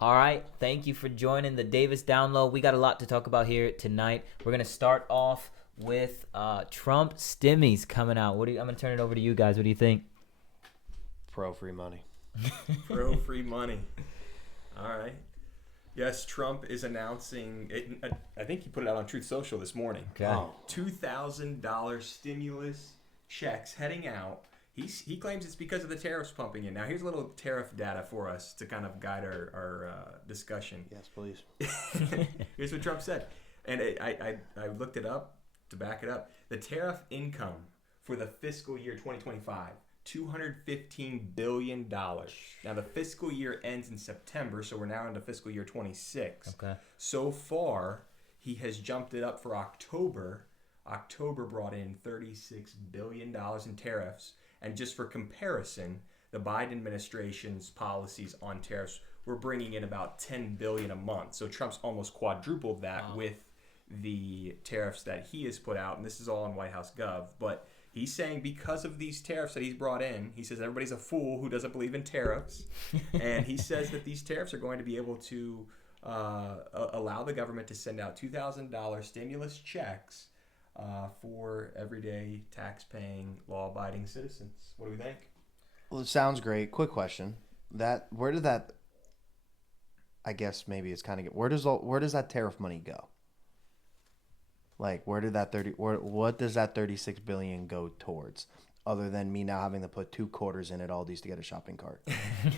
All right, thank you for joining the Davis Download. We got a lot to talk about here tonight. We're gonna start off with Trump stimmies coming out. I'm gonna turn it over to you guys. What do you think? Pro free money. Pro free money. All right. Yes, Trump is announcing it. I think he put it out on Truth Social this morning. Okay. Oh. $2,000 stimulus checks heading out. He claims it's because of the tariffs pumping in. Now, here's a little tariff data for us to kind of guide our discussion. Yes, please. Here's what Trump said. And I looked it up to back it up. The tariff income for the fiscal year 2025, $215 billion. Now, the fiscal year ends in September, so we're now into fiscal year 26. Okay. So far, he has jumped it up for October. October brought in $36 billion in tariffs. And just for comparison, the Biden administration's policies on tariffs were bringing in about $10 billion a month. So Trump's almost quadrupled that with the tariffs that he has put out. And this is all on White House Gov. But he's saying because of these tariffs that he's brought in, he says everybody's a fool who doesn't believe in tariffs. And he says that these tariffs are going to be able to allow the government to send out $2,000 stimulus checks for everyday tax-paying, law-abiding citizens. What do we think? Well, it sounds great. Quick question: where did that? I guess maybe it's kind of where does that tariff money go? Like, where did that what does that $36 billion go towards? Other than me now having to put 2 quarters in at Aldi's to get a shopping cart.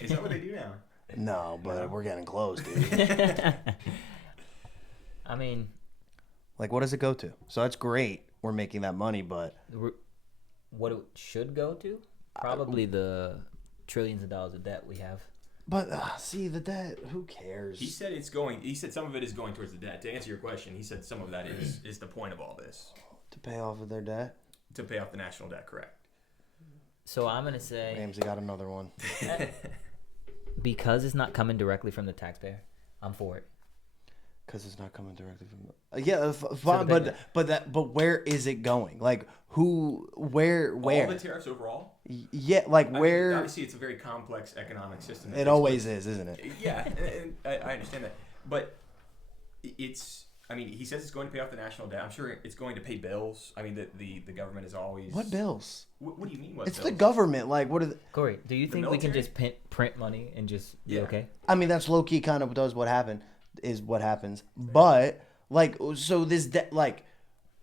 Is that what they do now? No, but we're getting close, dude. I mean, like, what does it go to? So that's great. We're making that money, but what it should go to? Probably the trillions of dollars of debt we have. But see, the debt. Who cares? He said some of it is going towards the debt. To answer your question, he said some of that is the point of all this. To pay off of their debt. To pay off the national debt, correct? So I'm gonna say Ramsey got another one. because it's not coming directly from the taxpayer, I'm for it. Because it's not coming directly from fine, but where is it going? Like where? All the tariffs overall? Yeah, like where? I mean, obviously, it's a very complex economic system. It always is, isn't it? Yeah, and I understand that, but it's. I mean, he says it's going to pay off the national debt. I'm sure it's going to pay bills. I mean, the government is always. What bills? What do you mean? It's bills? the government. Like, what are the... Corey, do you think we can just print money and just be okay? I mean, that's low key kind of what happens. But like, so this debt, like,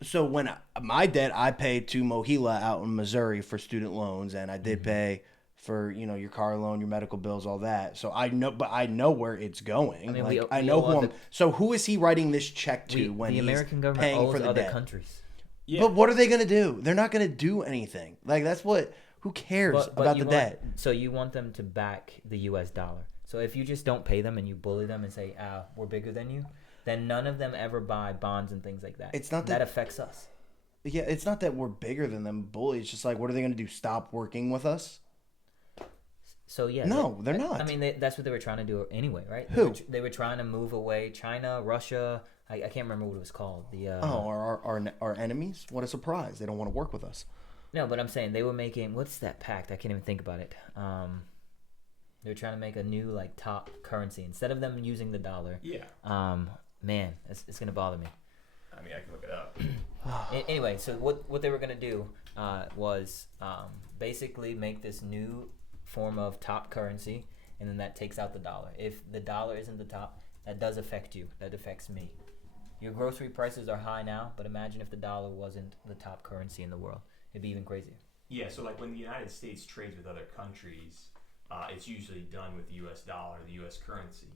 so when my debt, I paid to Mohila out in Missouri for student loans, and I did pay for your car loan, your medical bills, all that. So I know where it's going. I mean, I know who I'm. So who is he writing this check to when the he's American government paying owes for the other debt? countries? Yeah. But what are they gonna do? They're not gonna do anything. Like that's what. Who cares about the debt? So you want them to back the U.S. dollar. So if you just don't pay them and you bully them and say, we're bigger than you, then none of them ever buy bonds and things like that. It's not that affects us. Yeah, it's not that we're bigger than them, bully. It's just like, what are they going to do? Stop working with us? So yeah. No, they're not. I mean, that's what they were trying to do anyway, right? Who? They were trying to move away China, Russia. I can't remember what it was called. Our enemies? What a surprise! They don't want to work with us. No, but I'm saying they were making, what's that pact? I can't even think about it. They were trying to make a new top currency instead of them using the dollar. Yeah. Man, it's gonna bother me. I mean, I can look it up. Anyway, so what they were gonna do was basically make this new form of top currency, and then that takes out the dollar. If the dollar isn't the top, that does affect you. That affects me. Your grocery prices are high now, but imagine if the dollar wasn't the top currency in the world. It'd be even crazier. Yeah, so like when the United States trades with other countries, it's usually done with the U.S. dollar, the U.S. currency.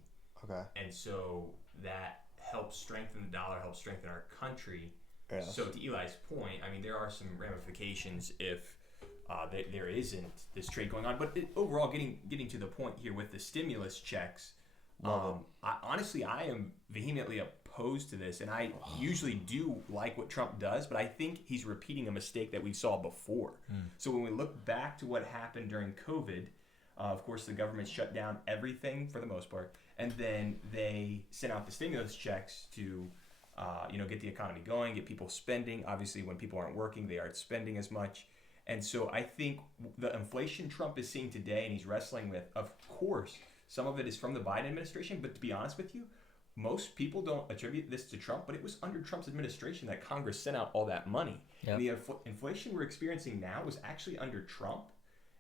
Okay. And so that helps strengthen the dollar, helps strengthen our country. Yes. So to Eli's point, I mean, there are some ramifications if there isn't this trade going on. But overall, getting to the point here with the stimulus checks, honestly, I am vehemently opposed to this, and I usually do like what Trump does, but I think he's repeating a mistake that we saw before. So when we look back to what happened during COVID, of course, the government shut down everything for the most part, and then they sent out the stimulus checks to get the economy going, get people spending. Obviously, when people aren't working, they aren't spending as much. And so I think the inflation Trump is seeing today and he's wrestling with, of course, Some of it is from the Biden administration. But to be honest with you, most people don't attribute this to Trump, but it was under Trump's administration that Congress sent out all that money. Yep. And the inflation we're experiencing now was actually under Trump,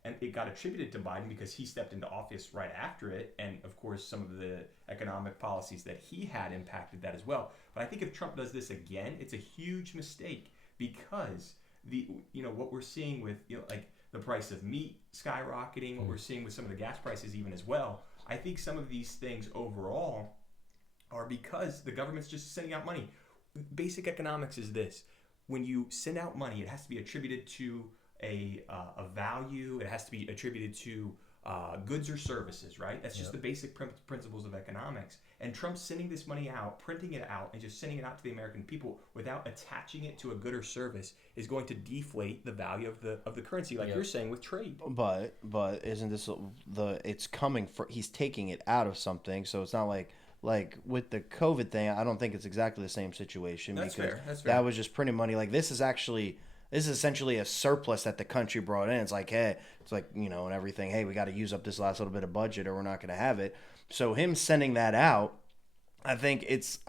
and it got attributed to Biden because he stepped into office right after it. And of course, some of the economic policies that he had impacted that as well. But I think if Trump does this again, it's a huge mistake because what we're seeing with like the price of meat skyrocketing, what we're seeing with some of the gas prices even as well. I think some of these things overall are because the government's just sending out money. Basic economics is this: when you send out money, it has to be attributed to a value. It has to be attributed to goods or services, right? That's just the basic principles of economics. And Trump's sending this money out, printing it out, and just sending it out to the American people without attaching it to a good or service is going to deflate the value of the currency, like you're saying with trade. But isn't this it's coming for? He's taking it out of something, so it's not like with the COVID thing. I don't think it's exactly the same situation. That's because fair. That's fair. That was just printing money. Like this is essentially a surplus that the country brought in. It's like, hey, and everything. Hey, we got to use up this last little bit of budget, or we're not going to have it. So him sending that out, I think it's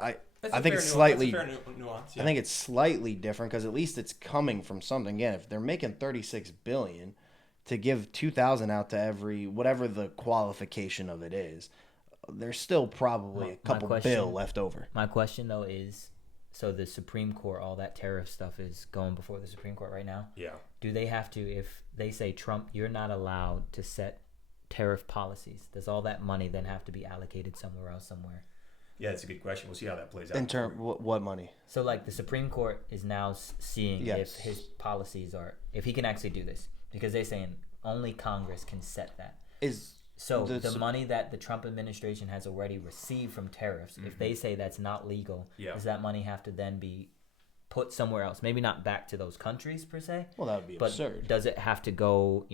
slightly nuance. I think it's slightly different because at least it's coming from something. Again, if they're making $36 billion to give $2,000 out to every whatever the qualification of it is, there's still probably a couple bill left over. My question though is, so the Supreme Court, all that tariff stuff is going before the Supreme Court right now. Yeah. Do they have to, if they say, Trump, you're not allowed to set tariff policies, does all that money then have to be allocated somewhere else somewhere? Yeah, that's a good question. We'll see how that plays out. In terms, what money? So like the Supreme Court is now seeing if his policies if he can actually do this, because they're saying only Congress can set that. So the money that the Trump administration has already received from tariffs, if they say that's not legal, does that money have to then be put somewhere else? Maybe not back to those countries per se. Well, that would be absurd. Does it have to go,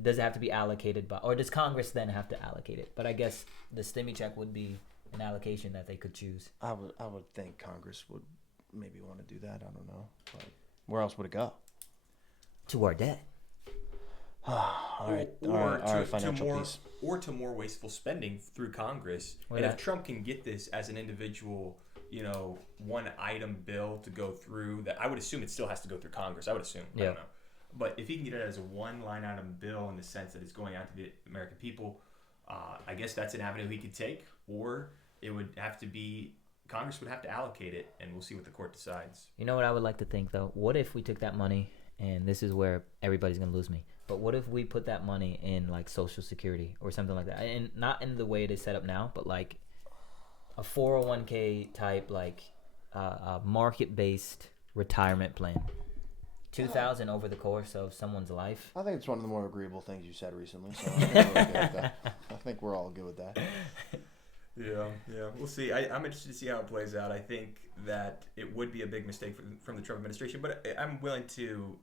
does it have to be allocated by, or does Congress then have to allocate it? But I guess the stimmy check would be an allocation that they could choose. I would think Congress would maybe want to do that. I don't know. But where else would it go? To our debt. All right, financial piece. Or to more wasteful spending through Congress. If Trump can get this as an individual, one item bill to go through, that I would assume it still has to go through Congress. I would assume. I don't know. But if he can get it as a one line item bill in the sense that it's going out to the American people, I guess that's an avenue he could take. Or it would have to be, Congress would have to allocate it, and we'll see what the court decides. You know what I would like to think, though? What if we took that money, and this is where everybody's going to lose me, but what if we put that money in like Social Security or something like that, and not in the way it is set up now, but like a 401k type, like a market-based retirement plan, $2,000 over the course of someone's life. I think it's one of the more agreeable things you said recently. So I think we're all good with that. Yeah, we'll see. I'm interested to see how it plays out. I think that it would be a big mistake from the Trump administration, but I'm willing to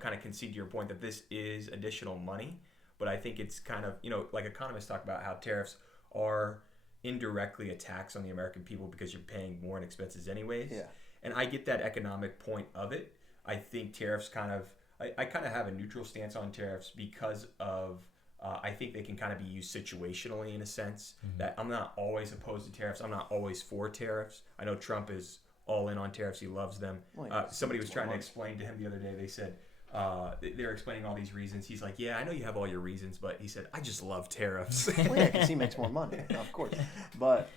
kind of concede to your point that this is additional money, but I think it's kind of, like economists talk about how tariffs are indirectly a tax on the American people because you're paying more in expenses anyways. Yeah. And I get that economic point of it. I think tariffs I kind of have a neutral stance on tariffs because of, I think they can kind of be used situationally in a sense, that I'm not always opposed to tariffs. I'm not always for tariffs. I know Trump is all in on tariffs. He loves them. Somebody was trying to explain to him the other day. They said, they're explaining all these reasons. He's like, yeah, I know you have all your reasons, but he said, I just love tariffs. Well, yeah, because he makes more money, of course. But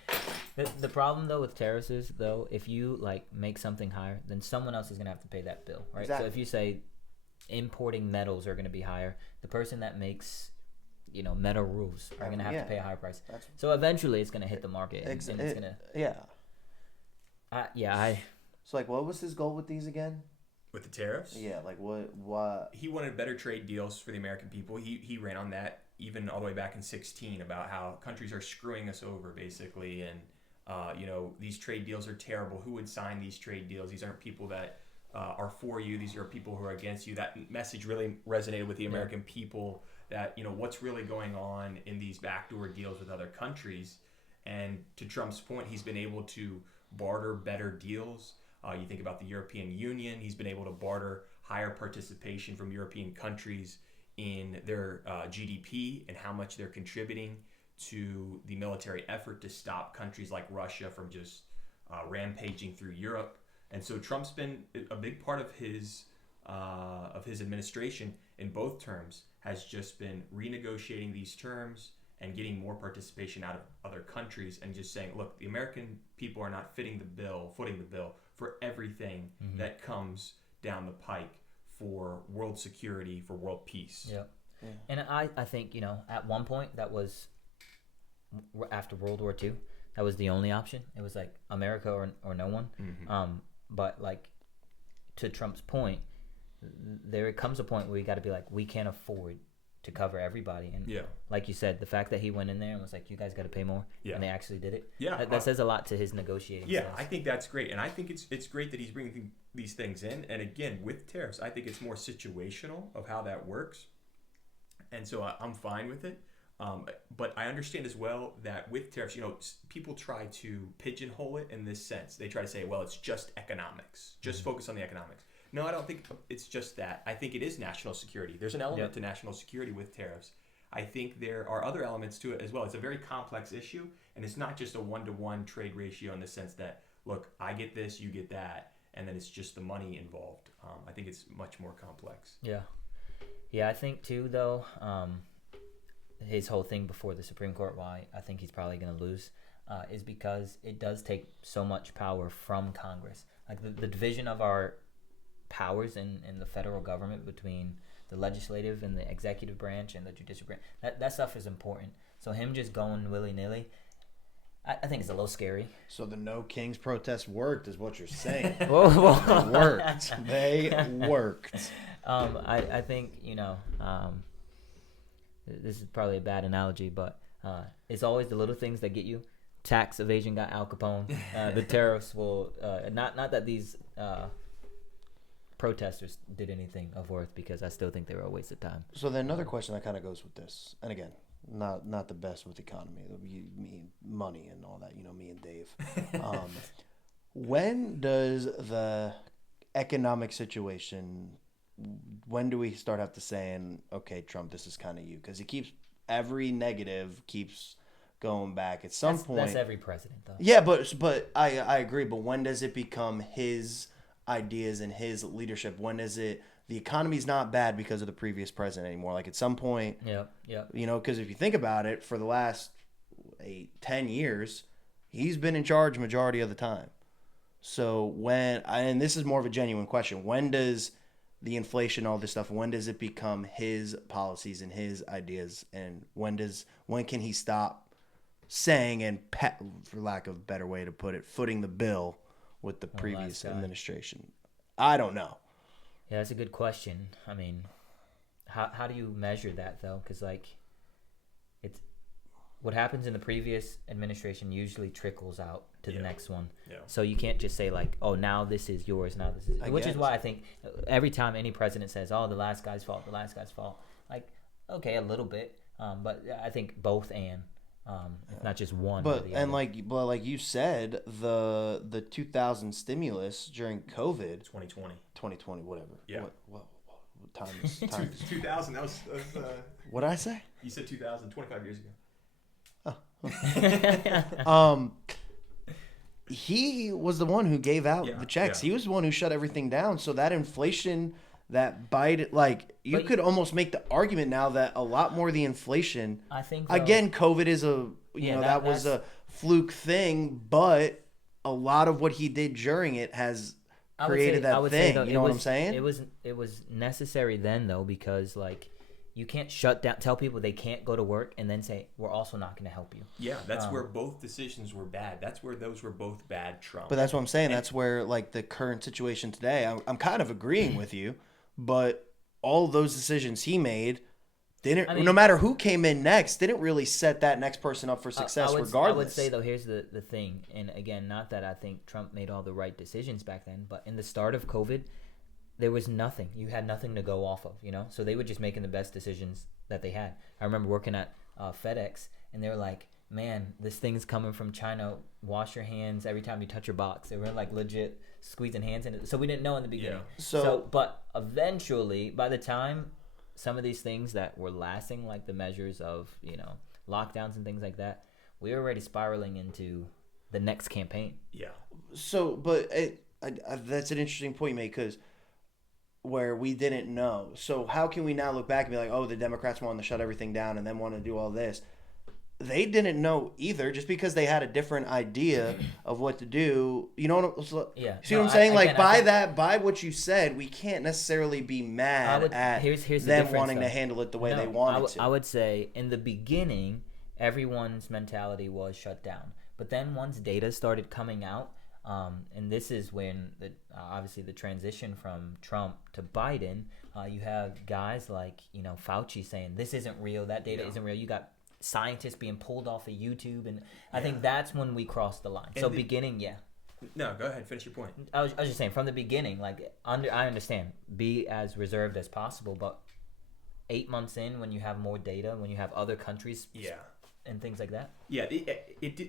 the problem though with tariffs is if you like make something higher, then someone else is gonna have to pay that bill, right? Exactly. So if you say importing metals are gonna be higher, the person that makes metal roofs are gonna have to pay a higher price. So eventually it's gonna hit the market, and it's gonna. So like, what was his goal with these again? With the tariffs? Yeah, like what? He wanted better trade deals for the American people. He ran on that even all the way back in 2016 about how countries are screwing us over, basically, and these trade deals are terrible. Who would sign these trade deals? These aren't people that are for you. These are people who are against you. That message really resonated with the American people, that what's really going on in these backdoor deals with other countries. And to Trump's point, he's been able to barter better deals. You think about the European Union, he's been able to barter higher participation from European countries in their GDP and how much they're contributing to the military effort to stop countries like Russia from just rampaging through Europe. And so Trump's been a big part of his administration in both terms has just been renegotiating these terms and getting more participation out of other countries and just saying, look, the American people are not footing the bill for everything that comes down the pike for world security, for world peace. Yeah. And I think, at one point that was after World War II, that was the only option. It was like America or no one. But like to Trump's point, there comes a point where you got to be like, we can't afford to cover everybody. And like you said, the fact that he went in there and was like, you guys got to pay more, and they actually did it. That says a lot to his negotiating skills. I think that's great. And I think it's great that he's bringing these things in. And again, with tariffs, I think it's more situational of how that works. And so I'm fine with it. But I understand as well that with tariffs, people try to pigeonhole it in this sense. They try to say, well, it's just economics. Just focus on the economics. No, I don't think it's just that. I think it is national security. There's an element to national security with tariffs. I think there are other elements to it as well. It's a very complex issue, and it's not just a one-to-one trade ratio in the sense that, look, I get this, you get that, and then it's just the money involved. I think it's much more complex. Yeah, I think too, though, his whole thing before the Supreme Court, why I think he's probably going to lose, is because it does take so much power from Congress. Like the division of our powers in the federal government between the legislative and the executive branch and the judicial branch, that stuff is important. So him just going willy-nilly, I think it's a little scary. So the No Kings protest worked, is what you're saying. Whoa. Worked. They worked. I think, this is probably a bad analogy, but it's always the little things that get you. Tax evasion got Al Capone. The tariffs will not that these protesters did anything of worth, because I still think they were a waste of time. So then another question that kind of goes with this, and again, not the best with economy, me, money and all that, me and Dave. When does the economic situation, when do we start have to saying, okay, Trump, this is kind of you? Because every negative keeps going back at some point. That's every president, though. Yeah, but I agree. But when does it become his ideas and his leadership? When is it the economy's not bad because of the previous president anymore? Like at some point, because if you think about it, for the last 10 years, he's been in charge majority of the time. So and this is more of a genuine question, when does the inflation, all this stuff, when does it become his policies and his ideas, and when can he stop saying and for lack of a better way to put it, footing the bill with the previous administration? I don't know. Yeah, that's a good question. I mean, how do you measure that, though? Because it's what happens in the previous administration usually trickles out to the next one. Yeah. So you can't just say oh, now this is yours, now this is, which is why I think every time any president says, oh, the last guy's fault, okay, a little bit, but I think both not just one. But like you said, the 2000 stimulus during COVID, 2020, whatever. Yeah. What time is 2000? That was what did I say? You said 2000, 25 years ago. He was the one who gave out the checks. He was the one who shut everything down. So that inflation, that Biden, you could almost make the argument now that a lot more of the inflation. I think again, COVID is that was a fluke thing, but a lot of what he did during it has created that thing. You know what I'm saying? It was necessary then, though, because you can't shut down, tell people they can't go to work, and then say, we're also not going to help you. Yeah, that's where both decisions were bad. That's where those were both bad, Trump. But that's what I'm saying. That's where, the current situation today, I'm kind of agreeing with you, but all those decisions he made no matter who came in next, didn't really set that next person up for success regardless. I would say, though, here's the thing, and again, not that I think Trump made all the right decisions back then, but in the start of COVID, there was nothing. You had nothing to go off of, So they were just making the best decisions that they had. I remember working at FedEx, and they were like, man, this thing's coming from China. Wash your hands every time you touch your box. They were legit squeezing hands in it. So we didn't know in the beginning. Yeah. But eventually, by the time some of these things that were lasting, like the measures of, lockdowns and things like that, we're already spiraling into the next campaign. Yeah. So, but that's an interesting point you make, because where we didn't know. So how can we now look back and be like, oh, the Democrats wanted to shut everything down and then want to do all this? They didn't know either. Just because they had a different idea of what to do, you know what? Yeah. See what I'm saying? By what you said, we can't necessarily be mad at here's the them difference, wanting though. to handle it the way No, they wanted to. I would say in the beginning, everyone's mentality was shut down. But then once data started coming out, and this is when obviously the transition from Trump to Biden, you have guys like Fauci saying this isn't real, that data isn't real. You got scientists being pulled off of YouTube, and I think that's when we crossed the line. So beginning, No, go ahead, finish your point. I was just saying from the beginning, like I understand, be as reserved as possible, but 8 months in, when you have more data, when you have other countries, and things like that. Yeah,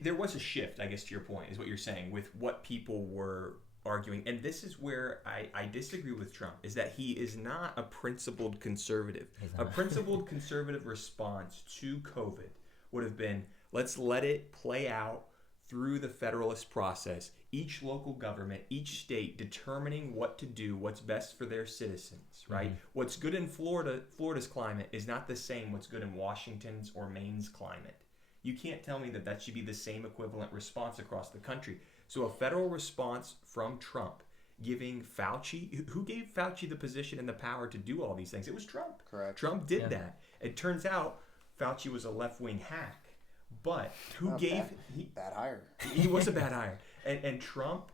there was a shift, I guess, to your point, is what you're saying, with what people were arguing. And this is where I disagree with Trump, is that he is not a principled conservative. A principled conservative response to COVID would have been, let's let it play out through the federalist process. Each local government, each state determining what to do, what's best for their citizens, right? Mm-hmm. What's good in Florida's climate is not the same what's good in Washington's or Maine's climate. You can't tell me that should be the same equivalent response across the country. So a federal response from Trump giving Fauci, who gave Fauci the position and the power to do all these things? It was Trump. Correct. Trump did that. It turns out Fauci was a left-wing hack. But bad hire. He was a bad hire. And Trump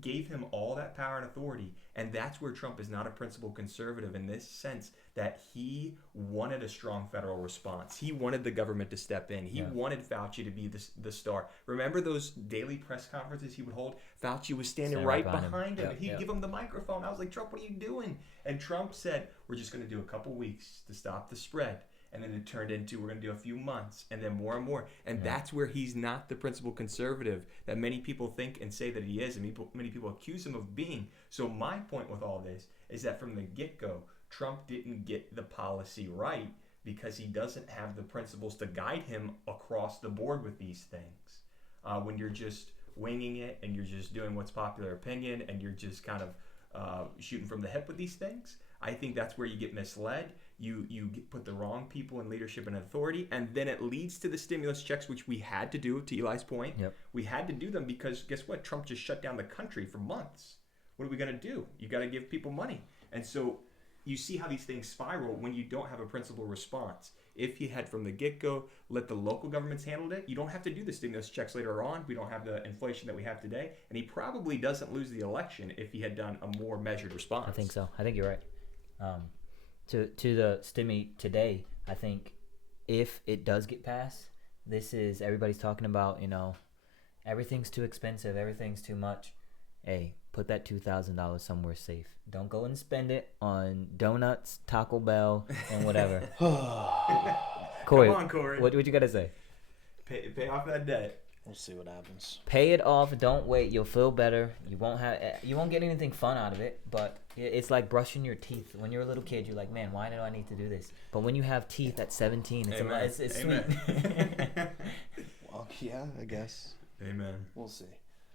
gave him all that power and authority. And that's where Trump is not a principled conservative, in this sense that he wanted a strong federal response. He wanted the government to step in. He wanted Fauci to be the star. Remember those daily press conferences he would hold? Fauci was standing right behind him. Yep, He'd give him the microphone. I was like, Trump, what are you doing? And Trump said, we're just going to do a couple weeks to stop the spread. And then it turned into, we're going to do a few months, and then more and more. And that's where he's not the principled conservative that many people think and say that he is, and many people accuse him of being. So my point with all this is that from the get-go, Trump didn't get the policy right because he doesn't have the principles to guide him across the board with these things. When you're just winging it and you're just doing what's popular opinion and you're just kind of shooting from the hip with these things, I think that's where you get misled. You put the wrong people in leadership and authority, and then it leads to the stimulus checks, which we had to do, to Eli's point. Yep. We had to do them because, guess what? Trump just shut down the country for months. What are we going to do? You got to give people money. And so you see how these things spiral when you don't have a principled response. If he had from the get-go let the local governments handle it, you don't have to do the stimulus checks later on. We don't have the inflation that we have today. And he probably doesn't lose the election if he had done a more measured response. I think so. I think you're right. To the stimmy today, I think if it does get passed, everybody's talking about, everything's too expensive, everything's too much. Hey, put that $2,000 somewhere safe. Don't go and spend it on donuts, Taco Bell, and whatever. Corey, come on, Corey. What you got to say? Pay off that debt. We'll see what happens. Pay it off. Don't wait. You'll feel better. You won't get anything fun out of it. But it's like brushing your teeth. When you're a little kid, you're like, man, why do I need to do this? But when you have teeth at 17, it's sweet. Well, yeah, I guess. Amen. We'll see.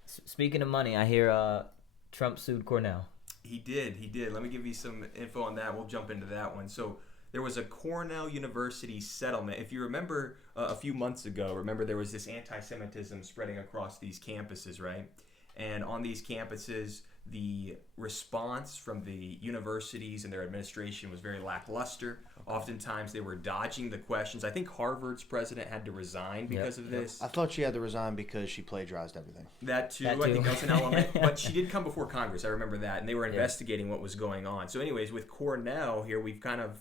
Speaking of money, I hear Trump sued Cornell. He did. Let me give you some info on that. We'll jump into that one. So there was a Cornell University settlement. If you remember a few months ago, there was this anti-Semitism spreading across these campuses, right? And on these campuses, the response from the universities and their administration was very lackluster. Oftentimes, they were dodging the questions. I think Harvard's president had to resign because of this. I thought she had to resign because she plagiarized everything. That too. I think that was an element. But she did come before Congress. I remember that. And they were investigating what was going on. So anyways, with Cornell here, we've kind of,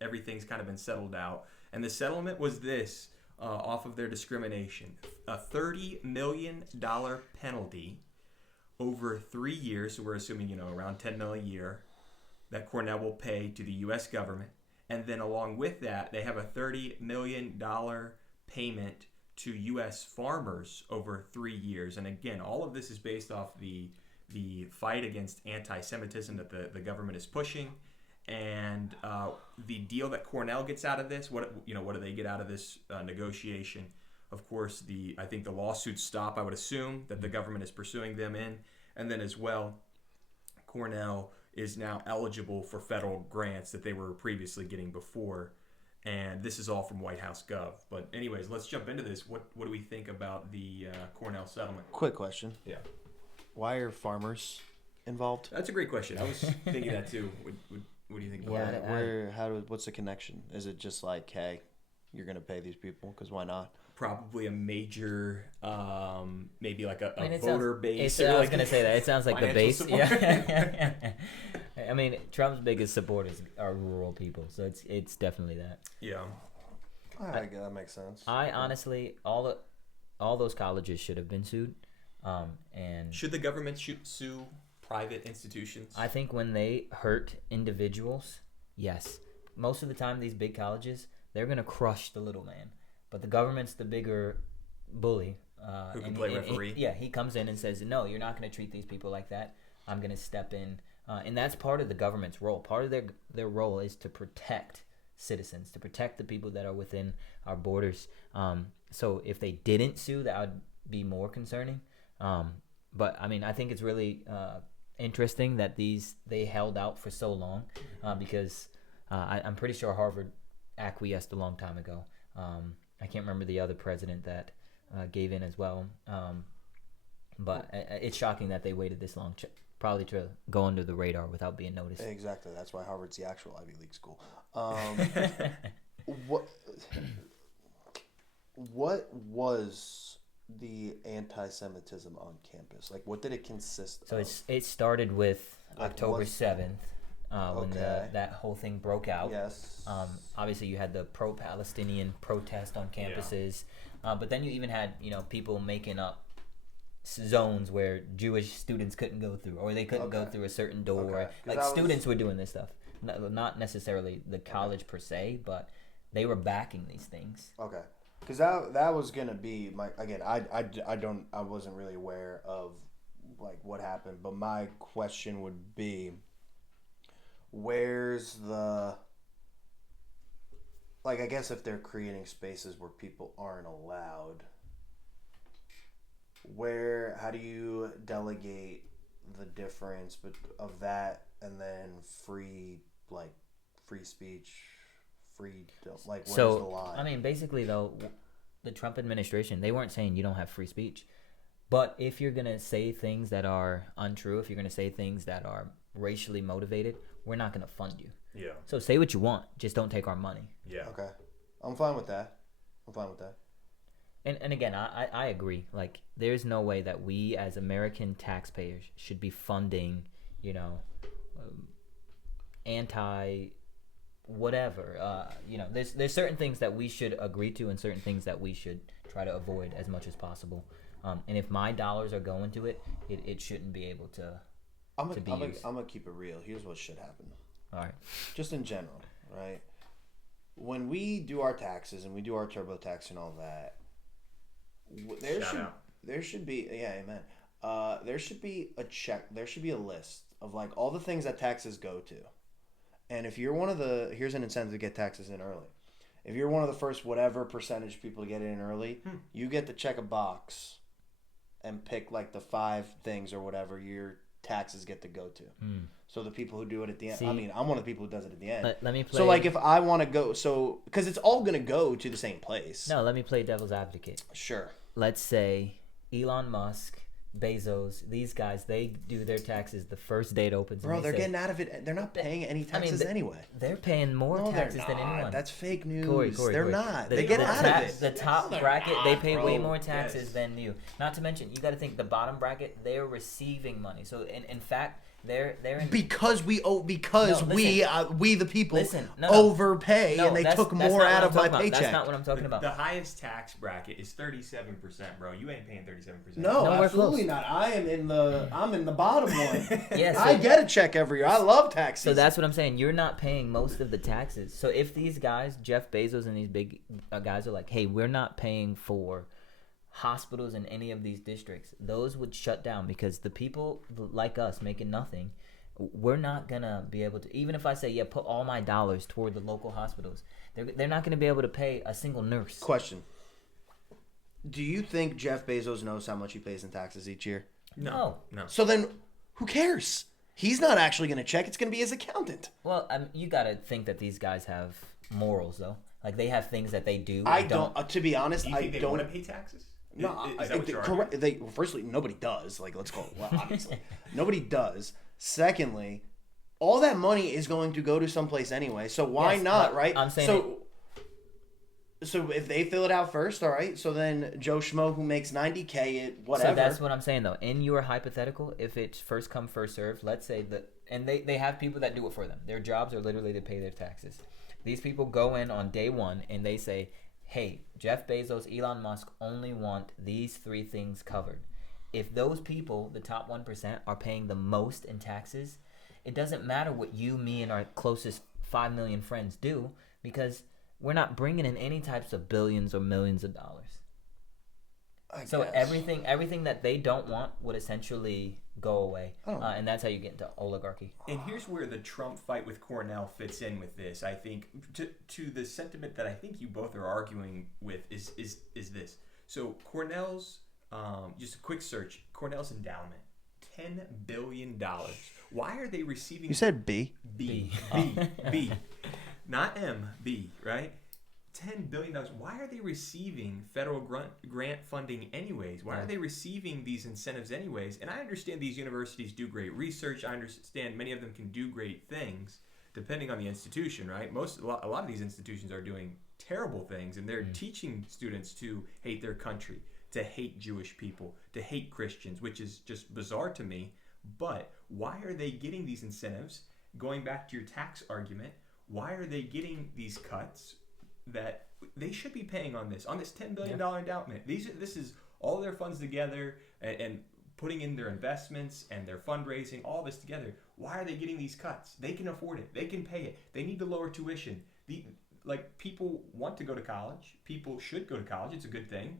everything's kind of been settled out. And the settlement was this, off of their discrimination. A $30 million penalty over 3 years, so we're assuming, around $10 million a year, that Cornell will pay to the U.S. government. And then along with that, they have a $30 million payment to U.S. farmers over 3 years. And again, all of this is based off the fight against anti-Semitism that the government is pushing. And the deal that Cornell gets out of this, what do they get out of this negotiation? Of course, I think the lawsuits stop. I would assume that the government is pursuing them in, and then as well, Cornell is now eligible for federal grants that they were previously getting before. And this is all from White House Gov. But anyways, let's jump into this. What do we think about the Cornell settlement? Quick question. Yeah. Why are farmers involved? That's a great question. I was thinking that too. What do you think about that? What's the connection? Is it just like, hey, you're going to pay these people? Because why not? Probably a major, maybe like a voter base. I was going to say that. It sounds like the base. Support. Yeah. I mean, Trump's biggest supporters are rural people, so it's definitely that. Yeah. That makes sense. I honestly, all those colleges should have been sued. And should the government sue private institutions? I think when they hurt individuals, yes. Most of the time, these big colleges, they're going to crush the little man. But the government's the bigger bully. Who can play referee. He comes in and says, no, you're not going to treat these people like that. I'm going to step in. And that's part of the government's role. Part of their role is to protect citizens, to protect the people that are within our borders. So if they didn't sue, that would be more concerning. But, I mean, I think it's really interesting that they held out for so long because I'm pretty sure Harvard acquiesced a long time ago. I can't remember the other president that gave in as well. But it's shocking that they waited this long, probably to go under the radar without being noticed. Exactly. That's why Harvard's the actual Ivy League school. What was the anti-Semitism on campus? Like, what did it consist of? So it started with October 7th. When Okay. that whole thing broke out. Yes. Obviously, you had the pro-Palestinian protest on campuses, but then you even had people making up zones where Jewish students couldn't go through, or they couldn't go through a certain door. Okay. Like students were doing this stuff, not necessarily the college per se, but they were backing these things. Okay. Because that was gonna be my I wasn't really aware of like what happened, but my question would be, where's the, like, I guess if they're creating spaces where people aren't allowed, how do you delegate the difference of that and then free speech, where's the line? I mean, basically though, the Trump administration, they weren't saying you don't have free speech, but if you're gonna say things that are untrue, if you're gonna say things that are racially motivated, we're not going to fund you. Yeah. So say what you want, just don't take our money. Yeah. Okay. I'm fine with that. And again, I agree. Like, there's no way that we as American taxpayers should be funding, anti whatever. There's certain things that we should agree to and certain things that we should try to avoid as much as possible. And if my dollars are going to it shouldn't be able to I'm gonna keep it real. Here's what should happen. All right. Just in general, right? When we do our taxes and we do our TurboTax and all that, there should be amen. There should be a check. There should be a list of like all the things that taxes go to, and if you're here's an incentive to get taxes in early. If you're one of the first whatever percentage people to get it in early, you get to check a box, and pick like the 5 things or whatever your taxes get to go to. So the people who do it at the end, I mean, I'm one of the people who does it at the end. Let me play. So like if I want to go, because it's all going to go to the same place. No, let me play devil's advocate. Sure. Let's say Elon Musk, Bezos, these guys, they do their taxes the first day it opens. Bro, they're getting out of it. They're not paying any taxes anyway. They're paying more taxes than anyone. That's fake news. Corey, they're not. They get out of it. The top bracket, they pay way more taxes than you. Not to mention, you got to think the bottom bracket, they're receiving money. So in fact, they're in, because we the people no. overpay and they took more out of my paycheck. That's not what I'm talking about. The highest tax bracket is 37%, bro. You ain't paying 37%. No, we're absolutely close. not. I'm in the bottom one. Yeah, so, I get a check every year. I love taxes. So that's what I'm saying. You're not paying most of the taxes. So if these guys, Jeff Bezos and these big guys are like, hey, we're not paying for hospitals in any of these districts, those would shut down because the people like us making nothing, we're not gonna be able to. Even if I say, yeah, put all my dollars toward the local hospitals, they're not gonna be able to pay a single nurse. Question: do you think Jeff Bezos knows how much he pays in taxes each year? No. So then, who cares? He's not actually going to check. It's going to be his accountant. Well, you gotta think that these guys have morals, though. Like they have things that they do. I don't. To be honest, Do you I think they don't want to pay taxes? No, Is that what you're correct. arguing? Firstly, nobody does. Like, let's call it. Well, obviously, nobody does. Secondly, all that money is going to go to someplace anyway. So why not, right? I'm saying. So if they fill it out first, all right. So then Joe Schmo, who makes $90K, whatever. So that's what I'm saying, though. In your hypothetical, if it's first come, first served, let's say that, and they have people that do it for them. Their jobs are literally to pay their taxes. These people go in on day one and they say, hey, Jeff Bezos, Elon Musk only want these 3 things covered. If those people, the top 1%, are paying the most in taxes, it doesn't matter what you, me, and our closest 5 million friends do, because we're not bringing in any types of billions or millions of dollars. So everything that they don't want would essentially go away, and that's how you get into oligarchy. And here's where the Trump fight with Cornell fits in with this. I think to the sentiment that I think you both are arguing with is this. So Cornell's just a quick search. Cornell's endowment, $10 billion. Why are they receiving? You said B. B. Not M, B, right? $10 billion. Why are they receiving federal grant funding anyways? Why are they receiving these incentives anyways? And I understand these universities do great research. I understand many of them can do great things depending on the institution, right? A lot of these institutions are doing terrible things, and they're teaching students to hate their country, to hate Jewish people, to hate Christians, which is just bizarre to me. But why are they getting these incentives? Going back to your tax argument, why are they getting these cuts that they should be paying on this $10 billion endowment? This is all their funds together and putting in their investments and their fundraising, all this together. Why are they getting these cuts? They can afford it. They can pay it. They need to lower tuition. People want to go to college. People should go to college. It's a good thing.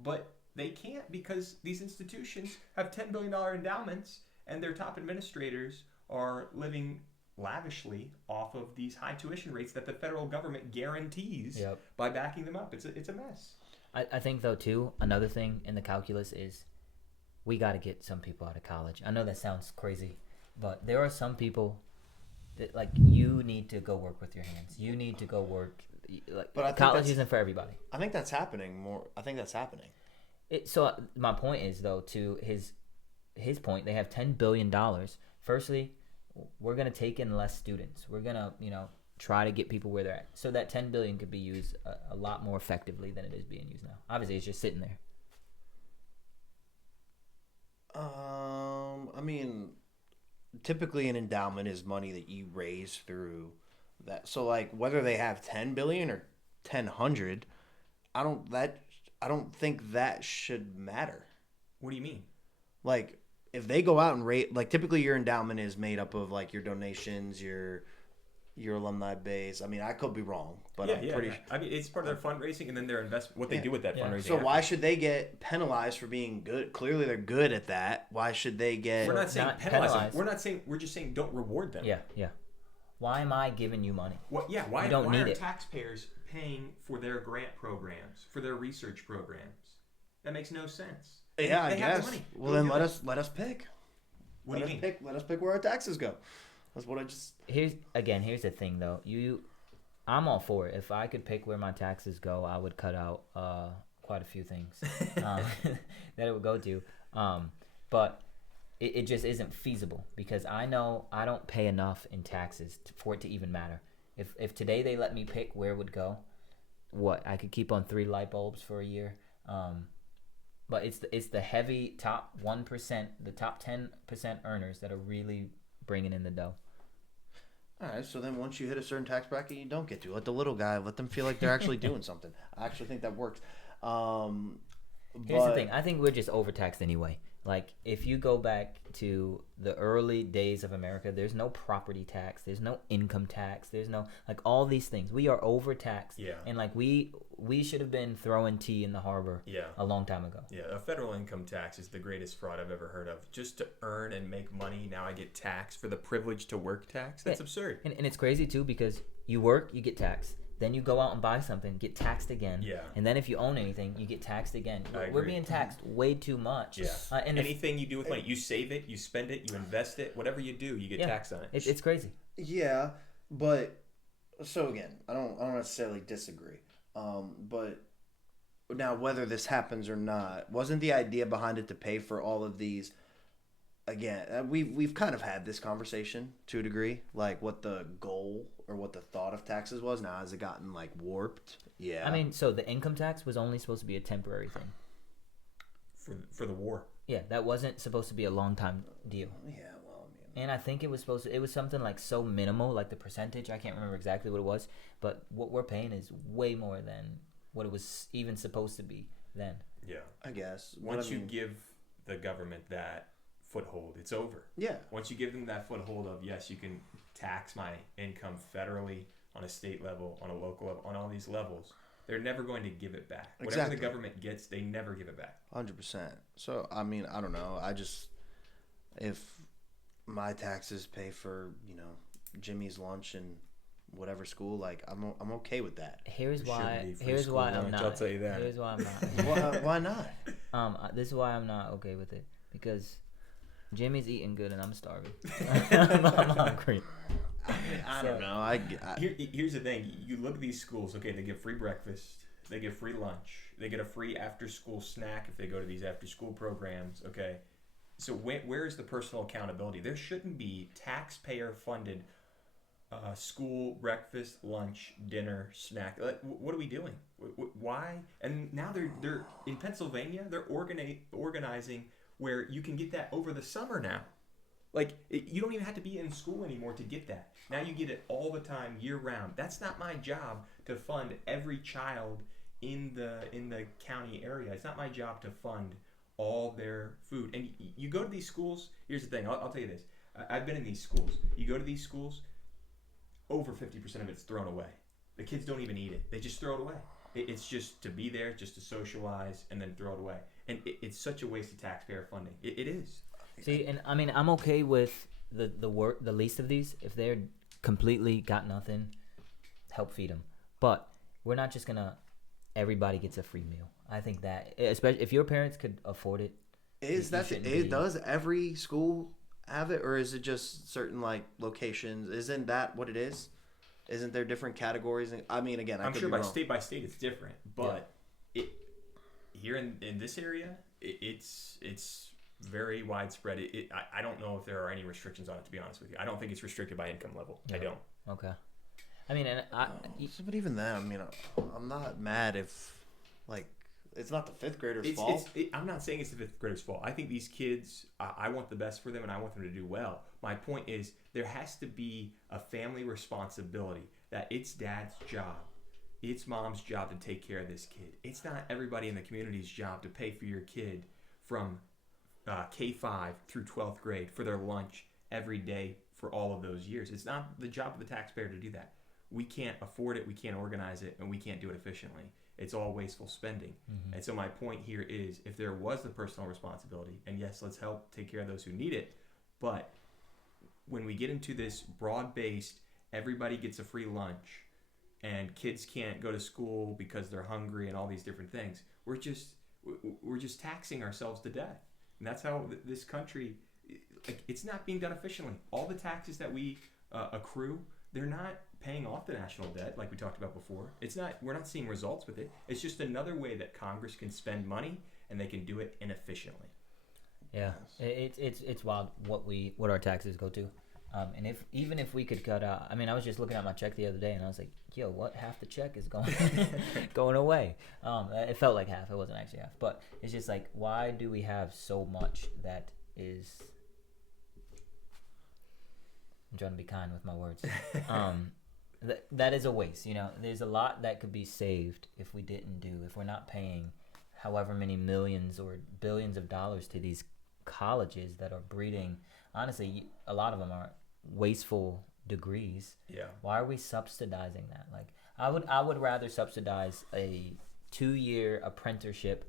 But they can't because these institutions have $10 billion endowments and their top administrators are living lavishly off of these high tuition rates that the federal government guarantees by backing them up. It's a mess. I think, though, too, another thing in the calculus is we got to get some people out of college. I know that sounds crazy, but there are some people that, like, you need to go work with your hands. You need to go work. But college isn't for everybody. I think that's happening more. I think that's happening. So my point is, though, to his point, they have $10 billion. Firstly, we're going to take in less students. We're going to, try to get people where they're at. So that $10 billion could be used a lot more effectively than it is being used now. Obviously, it's just sitting there. I mean, typically an endowment is money that you raise through that. So, like, whether they have 10 billion or 1,000, I don't think that should matter. What do you mean? Like, if they go out and rate, like, typically your endowment is made up of, like, your donations, your alumni base. I mean, I could be wrong, but I'm pretty sure. I mean, it's part of their fundraising and then their investment, what they do with that fundraising. So why should they get penalized for being good? Clearly, they're good at that. Why should they get? We're not saying penalize them. We're just saying don't reward them. Yeah. Why am I giving you money? Why are taxpayers paying for their grant programs, for their research programs? That makes no sense. Yeah, I guess. Well, then let us pick. What do you mean? Let us pick where our taxes go. That's what I just. Here's the thing, though. I'm all for it. If I could pick where my taxes go, I would cut out quite a few things that it would go to. But it just isn't feasible because I know I don't pay enough in taxes for it to even matter. If today they let me pick where it would go, I could keep on 3 light bulbs for a year. But it's the heavy top 1%, the top 10% earners that are really bringing in the dough. All right, so then once you hit a certain tax bracket, you don't get to. Let the little guy, let them feel like they're actually doing something. I actually think that works. Here's the thing. I think we're just overtaxed anyway. Like, if you go back to the early days of America, there's no property tax. There's no income tax. There's no, like, all these things. We are overtaxed. Yeah. And, like, we we should have been throwing tea in the harbor a long time ago. Yeah, a federal income tax is the greatest fraud I've ever heard of. Just to earn and make money, now I get taxed for the privilege to work tax? That's absurd. And it's crazy, too, because you work, you get taxed. Then you go out and buy something, get taxed again. Yeah. And then if you own anything, you get taxed again. I agree. We're being taxed way too much. Yeah. And anything you do with money, you save it, you spend it, you invest it, whatever you do, you get taxed on it. It's crazy. Yeah, but so again, I don't necessarily disagree. But now whether this happens or not, wasn't the idea behind it to pay for all of these? Again, we've kind of had this conversation to a degree, like what the goal or what the thought of taxes was. Now has it gotten like warped? Yeah. I mean, so the income tax was only supposed to be a temporary thing. For the war. Yeah, that wasn't supposed to be a long time deal. Yeah, well, I mean, And I think it was something like so minimal, like the percentage. I can't remember exactly what it was, but what we're paying is way more than what it was even supposed to be then. Yeah. I guess. Once you give the government that foothold, it's over. Yeah. Once you give them that foothold of, yes, you can tax my income federally, on a state level, on a local level, on all these levels, they're never going to give it back. Whatever Exactly. the government gets, they never give it back. 100%. So I mean, I don't know. If my taxes pay for Jimmy's lunch and whatever school, like I'm okay with that. Here's why. Shouldn't be free Here's school why I'm lunch, not. I'll tell you that. Here's why I'm not. Why not? This is why I'm not okay with it, because Jimmy's eating good and I'm starving. I'm hungry. I don't know. Here's the thing. You look at these schools, okay, they get free breakfast, they get free lunch, they get a free after-school snack if they go to these after-school programs, okay? So where is the personal accountability? There shouldn't be taxpayer-funded school, breakfast, lunch, dinner, snack. What are we doing? Why? And now they're in Pennsylvania, they're organizing where you can get that over the summer now. Like, you don't even have to be in school anymore to get that. Now you get it all the time, year-round. That's not my job to fund every child in the county area. It's not my job to fund all their food. And you go to these schools, here's the thing, I'll tell you this. I've been in these schools. You go to these schools, over 50% of it's thrown away. The kids don't even eat it. They just throw it away. It's just to be there, just to socialize, and then throw it away. And it's such a waste of taxpayer funding. It is. See, and I mean, I'm okay with the least of these. If they're completely got nothing, help feed them. But we're not just gonna everybody gets a free meal. I think that, especially if your parents could afford it. Does every school have it, or is it just certain like locations? Isn't that what it is? Isn't there different categories? I mean, again, I'm could sure be by wrong. state it's different, but here in this area, it's very widespread. I don't know if there are any restrictions on it, to be honest with you. I don't think it's restricted by income level. Yeah. I don't. Okay. I mean, But even then, I mean, I'm not mad if, like, it's not the fifth graders' fault. I'm not saying it's the fifth graders' fault. I think these kids, I want the best for them, and I want them to do well. My point is, there has to be a family responsibility that it's dad's job, it's mom's job to take care of this kid. It's not everybody in the community's job to pay for your kid from K-5 through 12th grade for their lunch every day for all of those years. It's not the job of the taxpayer to do that. We can't afford it, we can't organize it, and we can't do it efficiently. It's all wasteful spending. Mm-hmm. And so my point here is, if there was the personal responsibility, and yes, let's help take care of those who need it, but when we get into this broad-based, everybody gets a free lunch, and kids can't go to school because they're hungry and all these different things, we're just taxing ourselves to death. And that's how this country, it's not being done efficiently. All the taxes that we accrue, they're not paying off the national debt like we talked about before. We're not seeing results with it. It's just another way that Congress can spend money, and they can do it inefficiently. Yeah, it's wild what our taxes go to. And even if we could cut out, I mean, I was just looking at my check the other day, and I was like, yo, what, half the check is going away? It felt like half. It wasn't actually half. But it's just like, why do we have so much that is... I'm trying to be kind with my words. That is a waste. You know, there's a lot that could be saved if we're not paying however many millions or billions of dollars to these colleges that are breeding. Honestly, a lot of them are wasteful degrees. Yeah. Why are we subsidizing that? Like, I would rather subsidize a 2-year apprenticeship.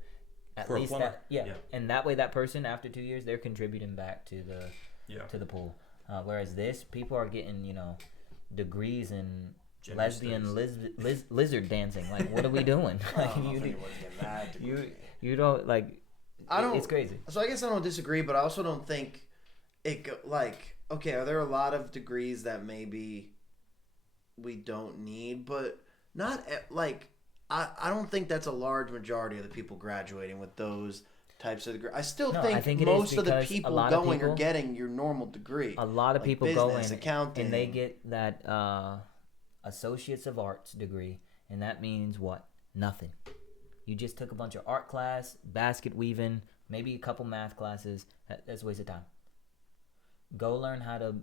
At For a least plumber. that, yeah. And that way, that person after 2 years, they're contributing back to the pool. Whereas this, people are getting degrees in lesbian lizard dancing. Like, what are we doing? Like, you don't like. I don't. It's crazy. So I guess I don't disagree, but I also don't think okay, are there a lot of degrees that maybe we don't need, but not like. I don't think that's a large majority of the people graduating with those types of degrees. I still think most of the people going are getting your normal degree. A lot of people business, go in accounting, and they get that Associates of Arts degree, and that means what? Nothing. You just took a bunch of art class, basket weaving, maybe a couple math classes. That's a waste of time. Go learn how to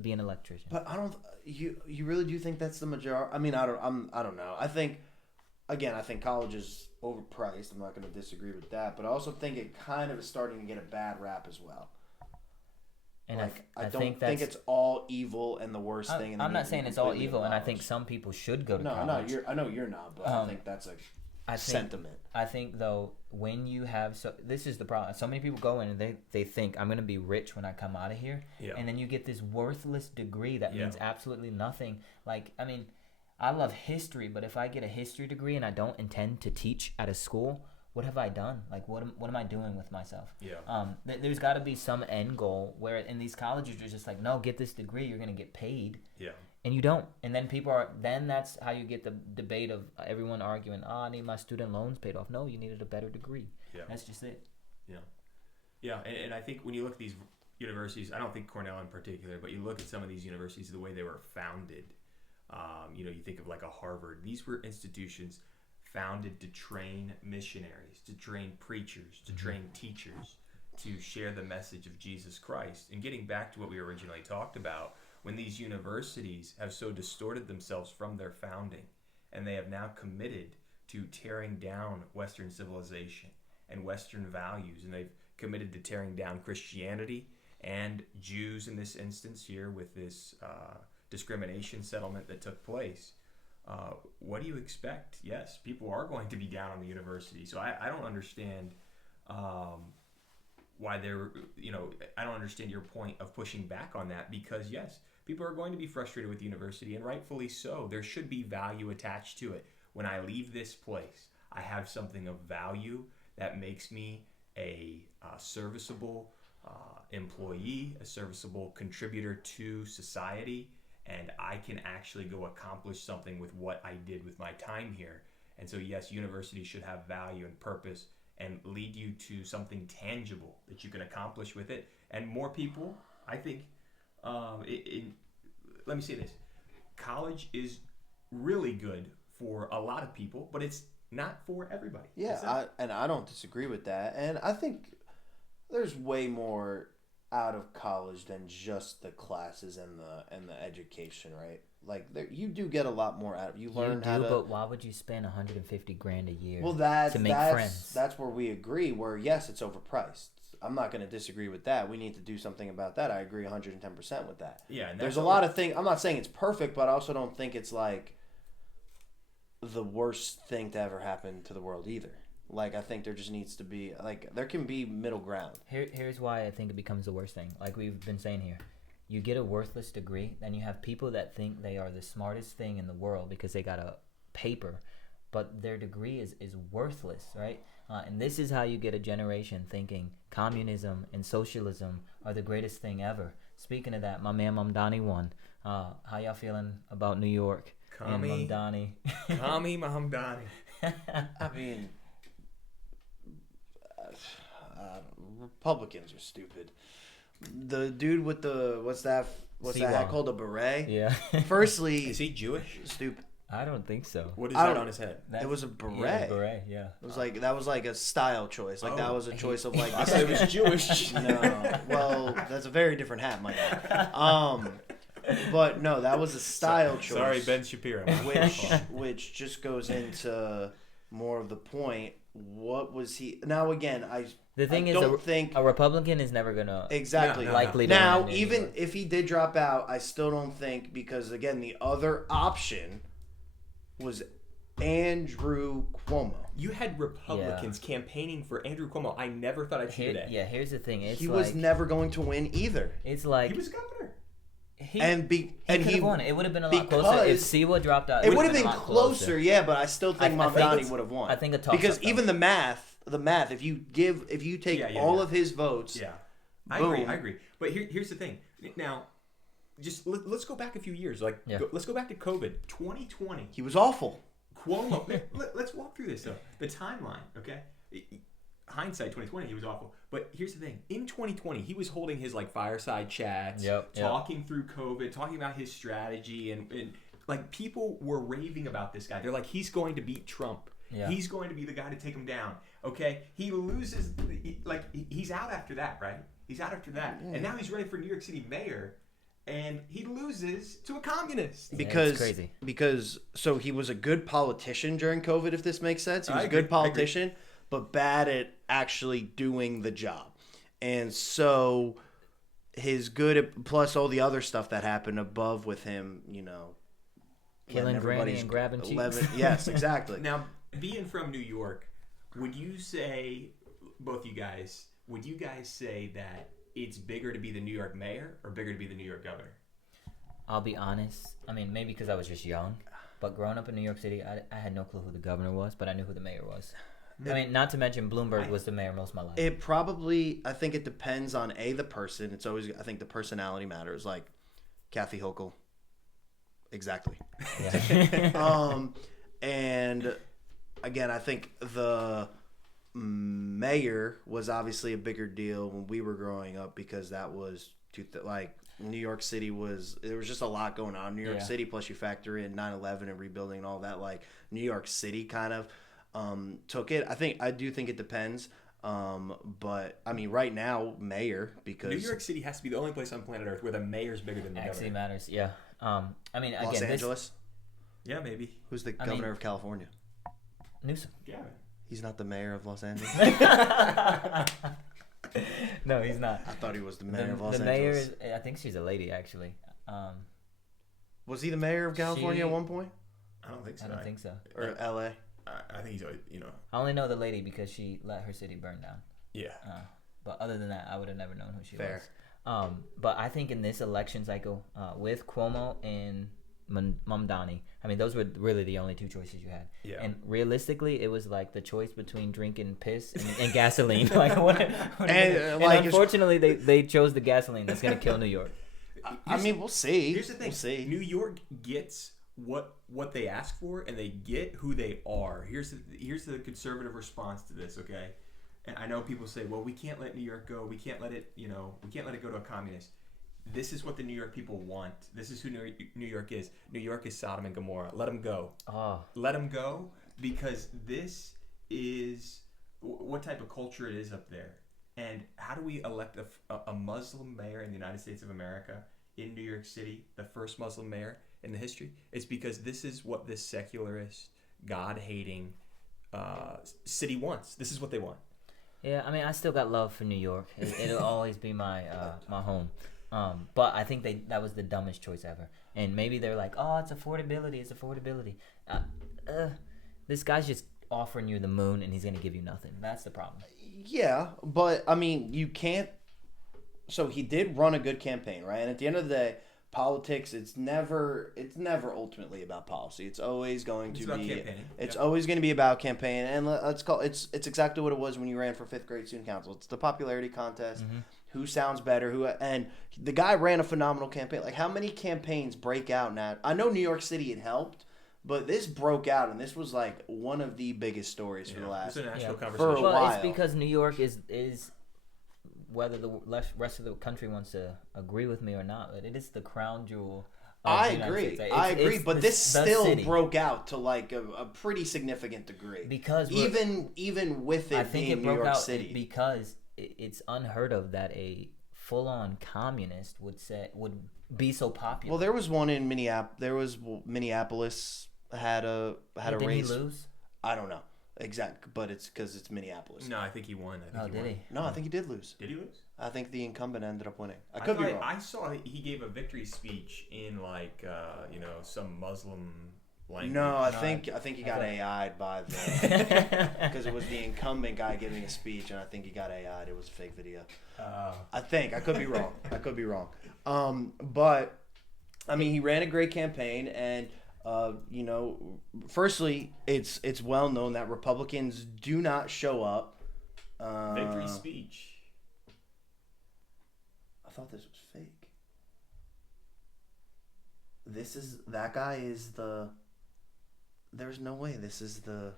be an electrician. But I don't. You really do think that's the majority? I mean, I don't know. I think college is overpriced. I'm not going to disagree with that, but I also think it kind of is starting to get a bad rap as well. And I don't think it's all evil and the worst thing. I'm not saying it's all evil, and I think some people should go to college. No, I know you're not, but I think that's a sentiment. I think though, when you have this is the problem. So many people go in and they think I'm going to be rich when I come out of here, and then you get this worthless degree that means absolutely nothing. Like, I mean, I love history, but if I get a history degree and I don't intend to teach at a school, what have I done? Like, what am I doing with myself? Yeah. There's got to be some end goal where in these colleges you're just like, no, get this degree, you're gonna get paid. Yeah. And you don't, and then that's how you get the debate of everyone arguing, I need my student loans paid off. No, you needed a better degree. Yeah. That's just it. Yeah. Yeah, and I think when you look at these universities, I don't think Cornell in particular, but you look at some of these universities, the way they were founded. You think of like a Harvard. These were institutions founded to train missionaries, to train preachers, to train teachers, to share the message of Jesus Christ. And getting back to what we originally talked about, when these universities have so distorted themselves from their founding, and they have now committed to tearing down Western civilization and Western values, and they've committed to tearing down Christianity and Jews in this instance here with this discrimination settlement that took place. What do you expect? Yes, people are going to be down on the university. So I don't understand why they're, I don't understand your point of pushing back on that, because yes, people are going to be frustrated with the university, and rightfully so. There should be value attached to it. When I leave this place, I have something of value that makes me a serviceable employee, a serviceable contributor to society, and I can actually go accomplish something with what I did with my time here. And so yes, universities should have value and purpose and lead you to something tangible that you can accomplish with it. And more people, I think, let me say this, college is really good for a lot of people, but it's not for everybody. Yeah, I don't disagree with that. And I think there's way more out of college than just the classes and the education, right? Like you do get a lot more out of you learn how to. But why would you spend $150,000 a year? Well, to make friends? That's where we agree. Where yes, it's overpriced. I'm not going to disagree with that. We need to do something about that. I agree 110% with that. Yeah, and there's a lot of things. I'm not saying it's perfect, but I also don't think it's like the worst thing to ever happen to the world either. Like, I think there just needs to be, like, there can be middle ground. Here's why I think it becomes the worst thing. Like we've been saying here, you get a worthless degree, then you have people that think they are the smartest thing in the world because they got a paper, but their degree is worthless, right? And this is how you get a generation thinking communism and socialism are the greatest thing ever. Speaking of that, my man Mamdani won. How y'all feeling about New York and Mamdani? Kami Mamdani. I mean, Republicans are stupid. The dude with the what's that hat called, a beret? Yeah. Firstly, is he Jewish? Stupid. I don't think so. What is that on his head? It was a beret. Yeah, a beret, yeah. It was like that was like a style choice. Like that was a choice of like. I thought it was Jewish. No, well, that's a very different hat, Mike. But no, that was a style choice. Sorry, Ben Shapiro. Which just goes into more of the point. What was he? Now again, the thing is, a Republican is never gonna likely. Now, even if he did drop out, I still don't think, because again, the other option was Andrew Cuomo. You had Republicans campaigning for Andrew Cuomo. I never thought I'd see that. Yeah, here's the thing. It's He like, was never going to win either. It's like He was governor. he And could he have won. It would have been a lot closer if Siwa dropped out. It would have been a lot closer, yeah, but I still think I think Mamdani would have won. I think a toss-up, because though. even the math, if you take all of his votes, Yeah, boom. I agree. But here's the thing. Now, just let's go back a few years. Let's go back to COVID, 2020. he was awful. Cuomo. Let's walk through this though. The timeline, okay? Hindsight 2020, he was awful. But here's the thing. In 2020, he was holding his fireside chats, talking through COVID, talking about his strategy, and people were raving about this guy. They're like, he's going to beat Trump. Yeah. He's going to be the guy to take him down. Okay? He loses, he's out after that, right? He's out after that. And now he's running for New York City mayor. And he loses to a communist. Because yeah, crazy. So he was a good politician during COVID, if this makes sense. He was a good politician, but bad at actually doing the job. And so his good, plus all the other stuff that happened above with him, killing Granny and grabbing cheeks. Yes, exactly. Now, being from New York, would you say, both you guys, say that it's bigger to be the New York mayor or bigger to be the New York governor? I'll be honest. I mean, maybe because I was just young, but growing up in New York City, I had no clue who the governor was, but I knew who the mayor was. I mean, not to mention Bloomberg was the mayor most of my life. I think it depends on the person. It's always, I think the personality matters. Like Kathy Hochul. Exactly. Yeah. And again, I think the mayor was obviously a bigger deal when we were growing up because that was New York City there was just a lot going on in New York City, plus you factor in 9/11 and rebuilding and all that. New York City kind of took it. I do think it depends. But I mean, right now, mayor, because New York City has to be the only place on planet Earth where the mayor's bigger than the actually governor. matters. Yeah. I mean, again, Los Angeles. Yeah, maybe. Who's the governor of California? Newsom. Yeah. He's not the mayor of Los Angeles. No, he's not. I thought he was the mayor of Los the Angeles. mayor is, I think she's a lady, actually. Was he the mayor of California at one point? I don't think so. I don't think so. Or L.A.? I think he's, I only know the lady because she let her city burn down. Yeah. But other than that, I would have never known who she Fair. was. But I think in this election cycle, with Cuomo and Mamdani, I mean, those were really the only two choices you had. Yeah. And realistically, it was the choice between drinking piss and gasoline. And unfortunately, they chose the gasoline. That's gonna kill New York. I mean, we'll see. Here's the thing. We'll see. New York gets what they ask for, and they get who they are. Here's the conservative response to this. Okay, and I know people say, well, we can't let New York go. We can't let it. We can't let it go to a communist. This is what the New York people want. This is who New York is. New York is Sodom and Gomorrah. Let them go. Let them go, because this is what type of culture it is up there. And how do we elect a Muslim mayor in the United States of America in New York City, the first Muslim mayor in the history? It's because this is what this secularist, God-hating city wants. This is what they want. Yeah, I mean, I still got love for New York. It'll always be my home. But I think that was the dumbest choice ever. And maybe they're like, oh, it's affordability. This guy's just offering you the moon and he's going to give you nothing. That's the problem. Yeah, but I mean, you can't. So he did run a good campaign, right? And at the end of the day, politics, it's never ultimately about policy. It's always going to about be campaigning. It's always going to be about campaign. And let's call it's exactly what it was when you ran for 5th grade student council. It's the popularity contest. Mm-hmm. Who sounds better? And the guy ran a phenomenal campaign. How many campaigns break out now? I know New York City had helped, but this broke out, and this was one of the biggest stories for the last. It's a national conversation. For a while. Well, it's because New York is whether the rest of the country wants to agree with me or not, but it is the crown jewel. I agree, but this still broke out to a pretty significant degree. Because even with it being New York City, because it's unheard of that a full-on communist would be so popular. Well, there was one in Minneapolis. Minneapolis had a race. Did he lose? I don't know exactly, but it's because it's Minneapolis. No, I think he won. Did he? No, I think he did lose. Did he lose? I think the incumbent ended up winning. I could be wrong. I saw he gave a victory speech in some Muslim language. No, I think he got AI'd by the because it was the incumbent guy giving a speech, and I think he got AI'd. It was a fake video. I think I could be wrong. But I mean, he ran a great campaign, and firstly, it's well known that Republicans do not show up. Victory speech. I thought this was fake. That guy is the. There's no way this is the.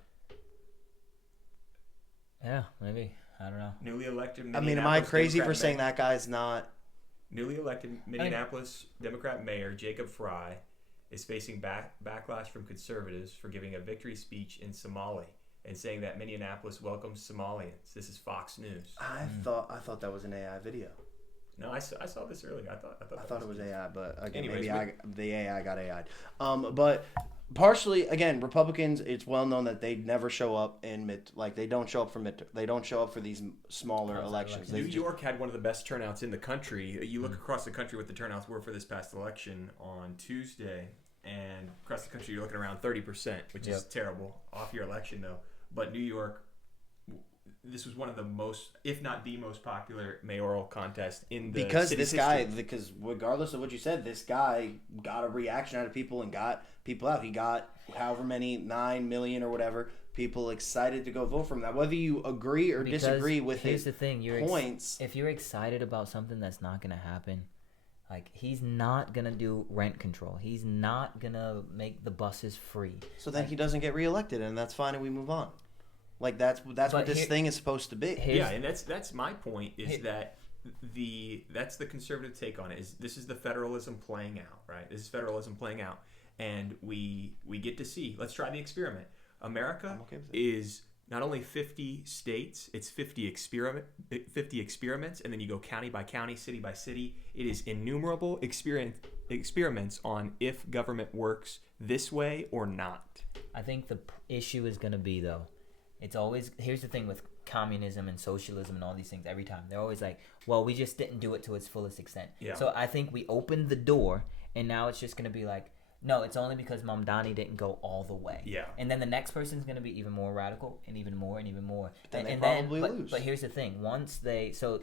Yeah, maybe. I don't know. Newly elected. I mean, am I crazy for saying that guy's not? Newly elected Minneapolis Democrat Mayor Jacob Fry is facing backlash from conservatives for giving a victory speech in Somali and saying that Minneapolis welcomes Somalians. This is Fox News. I thought that was an AI video. No, I saw this earlier. I thought it was AI, but again, Anyways, maybe the AI got AI'd. But partially, again, Republicans, it's well known that they never show up they don't show up for they don't show up for these smaller elections. New York had one of the best turnouts in the country. You look across the country what the turnouts were for this past election on Tuesday, and across the country you're looking around 30%, which is terrible off your election though. But New York, this was one of the most, if not the most popular mayoral contest in the city's history. Because regardless of what you said, this guy got a reaction out of people and got people out. He got however many 9 million or whatever people excited to go vote for him. Now, whether you agree or disagree with his points, if you're excited about something that's not going to happen, like he's not going to do rent control. He's not going to make the buses free. So then he doesn't get reelected, and that's fine, and we move on. Like that's what this thing is supposed to be. Yeah, and that's my point is that that's the conservative take on it. This is the federalism playing out, right? This is federalism playing out, and we get to see. Let's try the experiment. America is not only 50 states, it's 50 experiments, and then you go county by county, city by city. It is innumerable experiments on if government works this way or not. I think the issue is going to be, though, it's always, here's the thing with communism and socialism and all these things every time. They're always like, well, we just didn't do it to its fullest extent. Yeah. So I think we opened the door, and now it's just going to be like, no, it's only because Mamdani didn't go all the way. Yeah. And then the next person's going to be even more radical and even more and even more. But then they probably lose. But here's the thing. So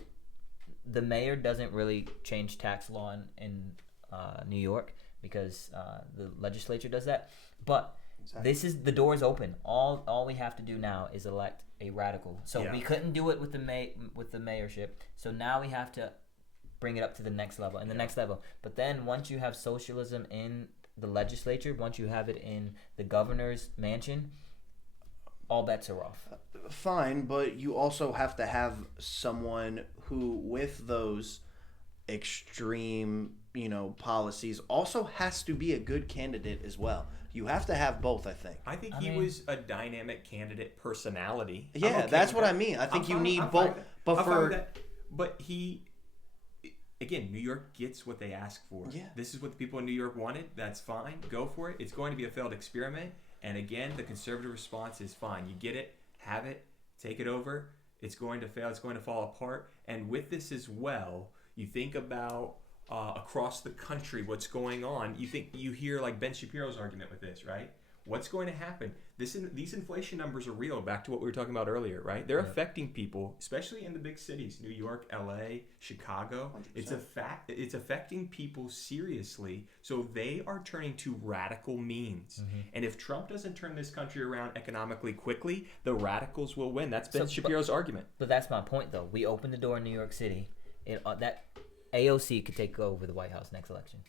the mayor doesn't really change tax law in New York because the legislature does that. But the door is open. All we have to do now is elect a radical. So we couldn't do it with the mayorship. So now we have to bring it up to the next level and the next level. But then once you have socialism in the legislature, once you have it in the governor's mansion, all bets are off. Fine, but you also have to have someone who, with those extreme, policies, also has to be a good candidate as well. You have to have both, I think. I think he was a dynamic candidate personality. Yeah, that's what I mean. I think you need both. But he, again, New York gets what they ask for. Yeah. This is what the people in New York wanted. That's fine. Go for it. It's going to be a failed experiment. And again, the conservative response is fine. You get it, have it, take it over. It's going to fail. It's going to fall apart. And with this as well, you think about across the country what's going on. You hear like Ben Shapiro's argument with this, right? What's going to happen? These inflation numbers are real. Back to what we were talking about earlier, right? They're affecting people, especially in the big cities, New York, LA, Chicago. 100%. It's affecting people seriously. So they are turning to radical means. Mm-hmm. And if Trump doesn't turn this country around economically quickly, the radicals will win. That's Ben Shapiro's argument. But that's my point, though. We opened the door in New York City. That AOC could take over the White House next election.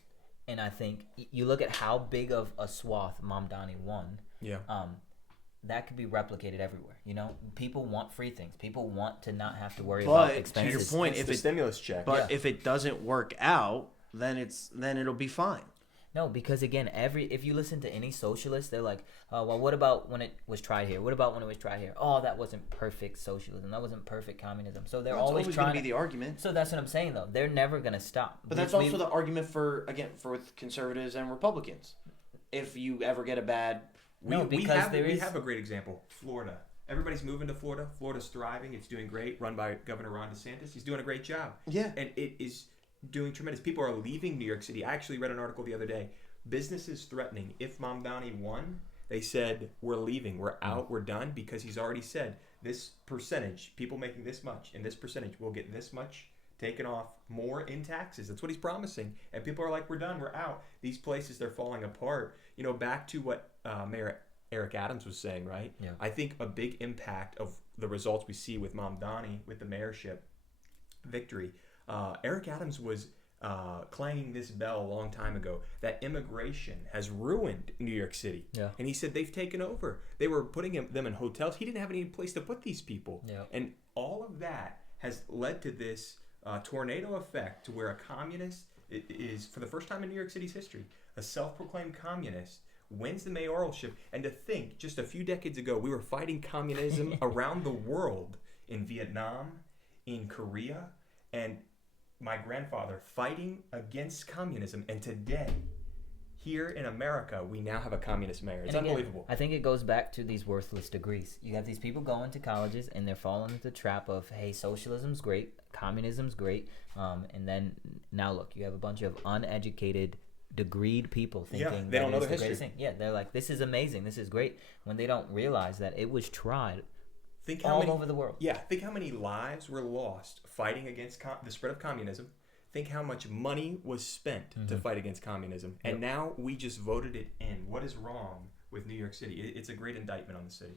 And I think you look at how big of a swath Mamdani won. Yeah. That could be replicated everywhere. People want free things. People want to not have to worry about expenses. To your point, if it's a stimulus check. But if it doesn't work out, then it'll be fine. No, because again, if you listen to any socialist, they're like, well, what about when it was tried here? What about when it was tried here? Oh, that wasn't perfect socialism. That wasn't perfect communism. So they're always trying to be the argument. So that's what I'm saying, though. They're never going to stop. But that's also the argument for conservatives and Republicans. If you ever get a bad... We have a great example. Florida. Everybody's moving to Florida. Florida's thriving. It's doing great. Run by Governor Ron DeSantis. He's doing a great job. Yeah. And it is doing tremendous. People are leaving New York City. I actually read an article the other day. businesses threatening. If Mamdani won, they said, we're leaving, we're out, we're done, because he's already said this percentage, people making this much, and this percentage will get this much taken off more in taxes. That's what he's promising. And people are like, we're done, we're out. These places, they're falling apart. You know, back to what Mayor Eric Adams was saying, right? Yeah. I think a big impact of the results we see with Mamdani, with the mayorship victory, Eric Adams was clanging this bell a long time ago that immigration has ruined New York City. Yeah. And he said they've taken over. They were putting them in hotels. He didn't have any place to put these people. Yeah. And all of that has led to this tornado effect, to where a communist is, for the first time in New York City's history, a self-proclaimed communist wins the mayoralship. And to think, just a few decades ago, we were fighting communism around the world, in Vietnam, in Korea, and my grandfather fighting against communism. And today, here in America, we now have a communist mayor. It's unbelievable. I think it goes back to these worthless degrees. You have these people going to colleges and they're falling into the trap of, hey, socialism's great, communism's great, and then now look, you have a bunch of uneducated, degreed people thinking they don't know the the history. greatest thing. Yeah, they're like, this is amazing, this is great, when they don't realize that it was tried all over the world. Yeah, think how many lives were lost fighting against the spread of communism. Think how much money was spent to fight against communism. And now we just voted it in. What is wrong with New York City? It's a great indictment on the city.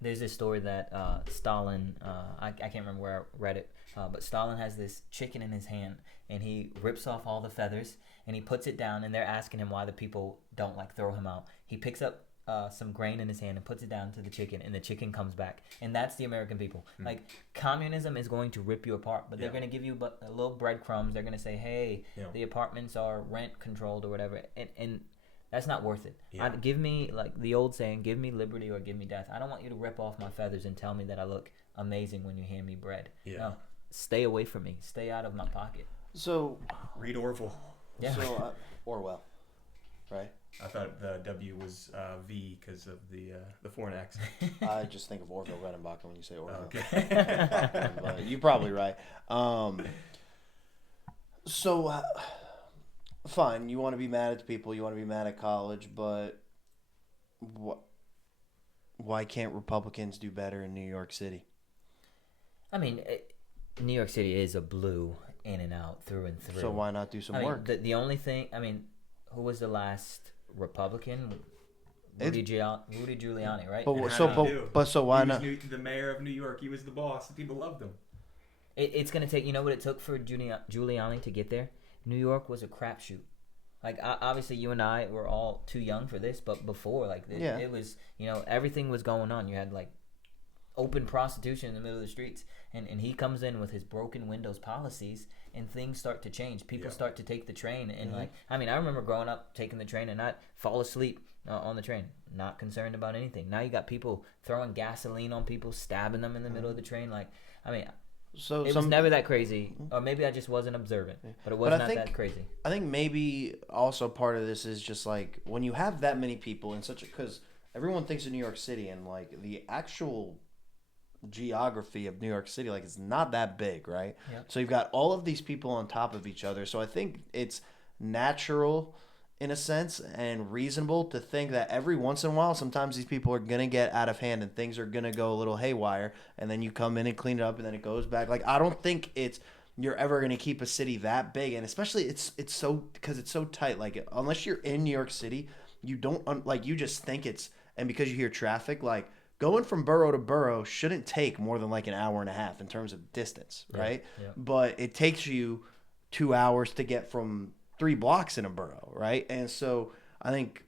There's this story that Stalin, I can't remember where I read it, but Stalin has this chicken in his hand, and he rips off all the feathers, and he puts it down, and they're asking him why the people don't like throw him out. He picks up some grain in his hand and puts it down to the chicken, and the chicken comes back. And that's the American people. Like, communism is going to rip you apart, but they're going to give you a little breadcrumbs. They're going to say, hey, the apartments are rent controlled or whatever, and that's not worth it. Give me, like the old saying, give me liberty or give me death. I don't want you to rip off my feathers and tell me that I look amazing when you hand me bread. No, stay away from me. Stay out of my pocket. So read Orville. Yeah. So Orwell, right? I thought the W was V because of the foreign accent. I just think of Orville Redenbacher when you say Orwell. Okay. But you're probably right. Fine, you want to be mad at the people, you want to be mad at college, but why can't Republicans do better in New York City? I mean, New York City is a blue in and out, through and through. So why not do some work? The only thing, who was the last Republican? Rudy Giuliani, right? So why not? He was the mayor of New York. He was the boss. The people loved him. It's going to take, you know what it took for Giuliani to get there? New York was a crapshoot. Like, obviously, you and I were all too young for this, but before, like, it was, everything was going on. You had, like, open prostitution in the middle of the streets. And he comes in with his broken windows policies, and things start to change. People start to take the train. And, I remember growing up, taking the train, and I'd fall asleep on the train, not concerned about anything. Now you got people throwing gasoline on people, stabbing them in the middle of the train. Like, it was never that crazy, or maybe I just wasn't observant, but it was not that crazy. I think maybe also part of this is just like when you have that many people in because everyone thinks of New York City, and like the actual geography of New York City, like, it's not that big, right? Yeah. So you've got all of these people on top of each other. So I think it's natural in a sense and reasonable to think that every once in a while, sometimes these people are going to get out of hand and things are going to go a little haywire, and then you come in and clean it up and then it goes back. Like, I don't think you're ever going to keep a city that big, and especially it's so, because it's so tight. Like, unless you're in New York City, you don't you just think and because you hear traffic, like, going from borough to borough shouldn't take more than like an hour and a half in terms of distance, right? Yeah. But it takes you 2 hours to get from 3 blocks in a borough, right? And so I think,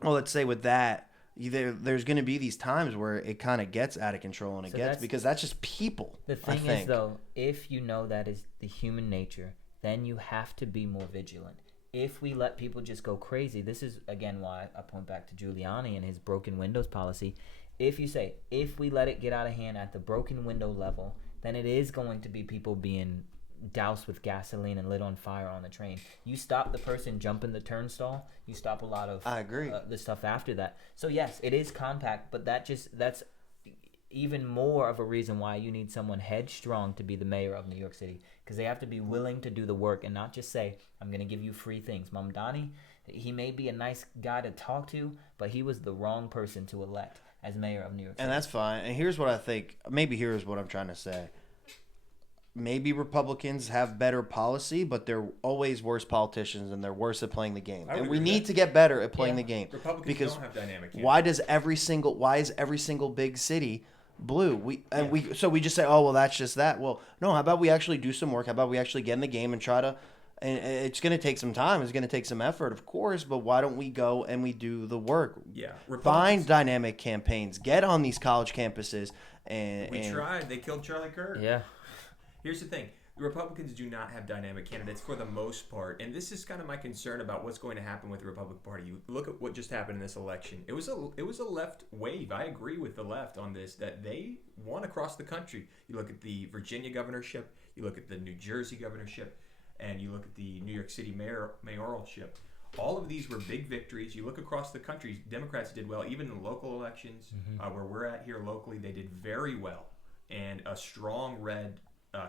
well, let's say with that, there's going to be these times where it kind of gets out of control, and because that's just people. The thing is, though, if you know that is the human nature, then you have to be more vigilant. If we let people just go crazy, this is, again, why I point back to Giuliani and his broken windows policy. If we let it get out of hand at the broken window level, then it is going to be people being doused with gasoline and lit on fire on the train. You stop the person jumping the turnstile, you stop a lot of I agree. The stuff after that. So yes, it is compact, but that's even more of a reason why you need someone headstrong to be the mayor of New York City, because they have to be willing to do the work and not just say, I'm going to give you free things. Mamdani He may be a nice guy to talk to, but he was the wrong person to elect as mayor of New York City. And that's fine. And here's what I think. Maybe here's what I'm trying to say. Maybe Republicans have better policy, but they're always worse politicians and they're worse at playing the game. I would And agree we with need that. to get better at playing the game. Republicans because don't have dynamic why candidates. is every single big city blue? So we just say, oh well, that's just that. Well, no. How about we actually do some work? How about we actually get in the game and try to? And it's going to take some time. It's going to take some effort, of course. But why don't we go and we do the work? Yeah, Find dynamic campaigns. Get on these college campuses. We tried. They killed Charlie Kirk. Yeah. Here's the thing. The Republicans do not have dynamic candidates for the most part, and this is kind of my concern about what's going to happen with the Republican Party. You look at what just happened in this election. It was a left wave. I agree with the left on this, that they won across the country. You look at the Virginia governorship, you look at the New Jersey governorship, and you look at the New York City mayoralship. All of these were big victories. You look across the country, Democrats did well. Even in local elections, where we're at here locally, they did very well, and a strong red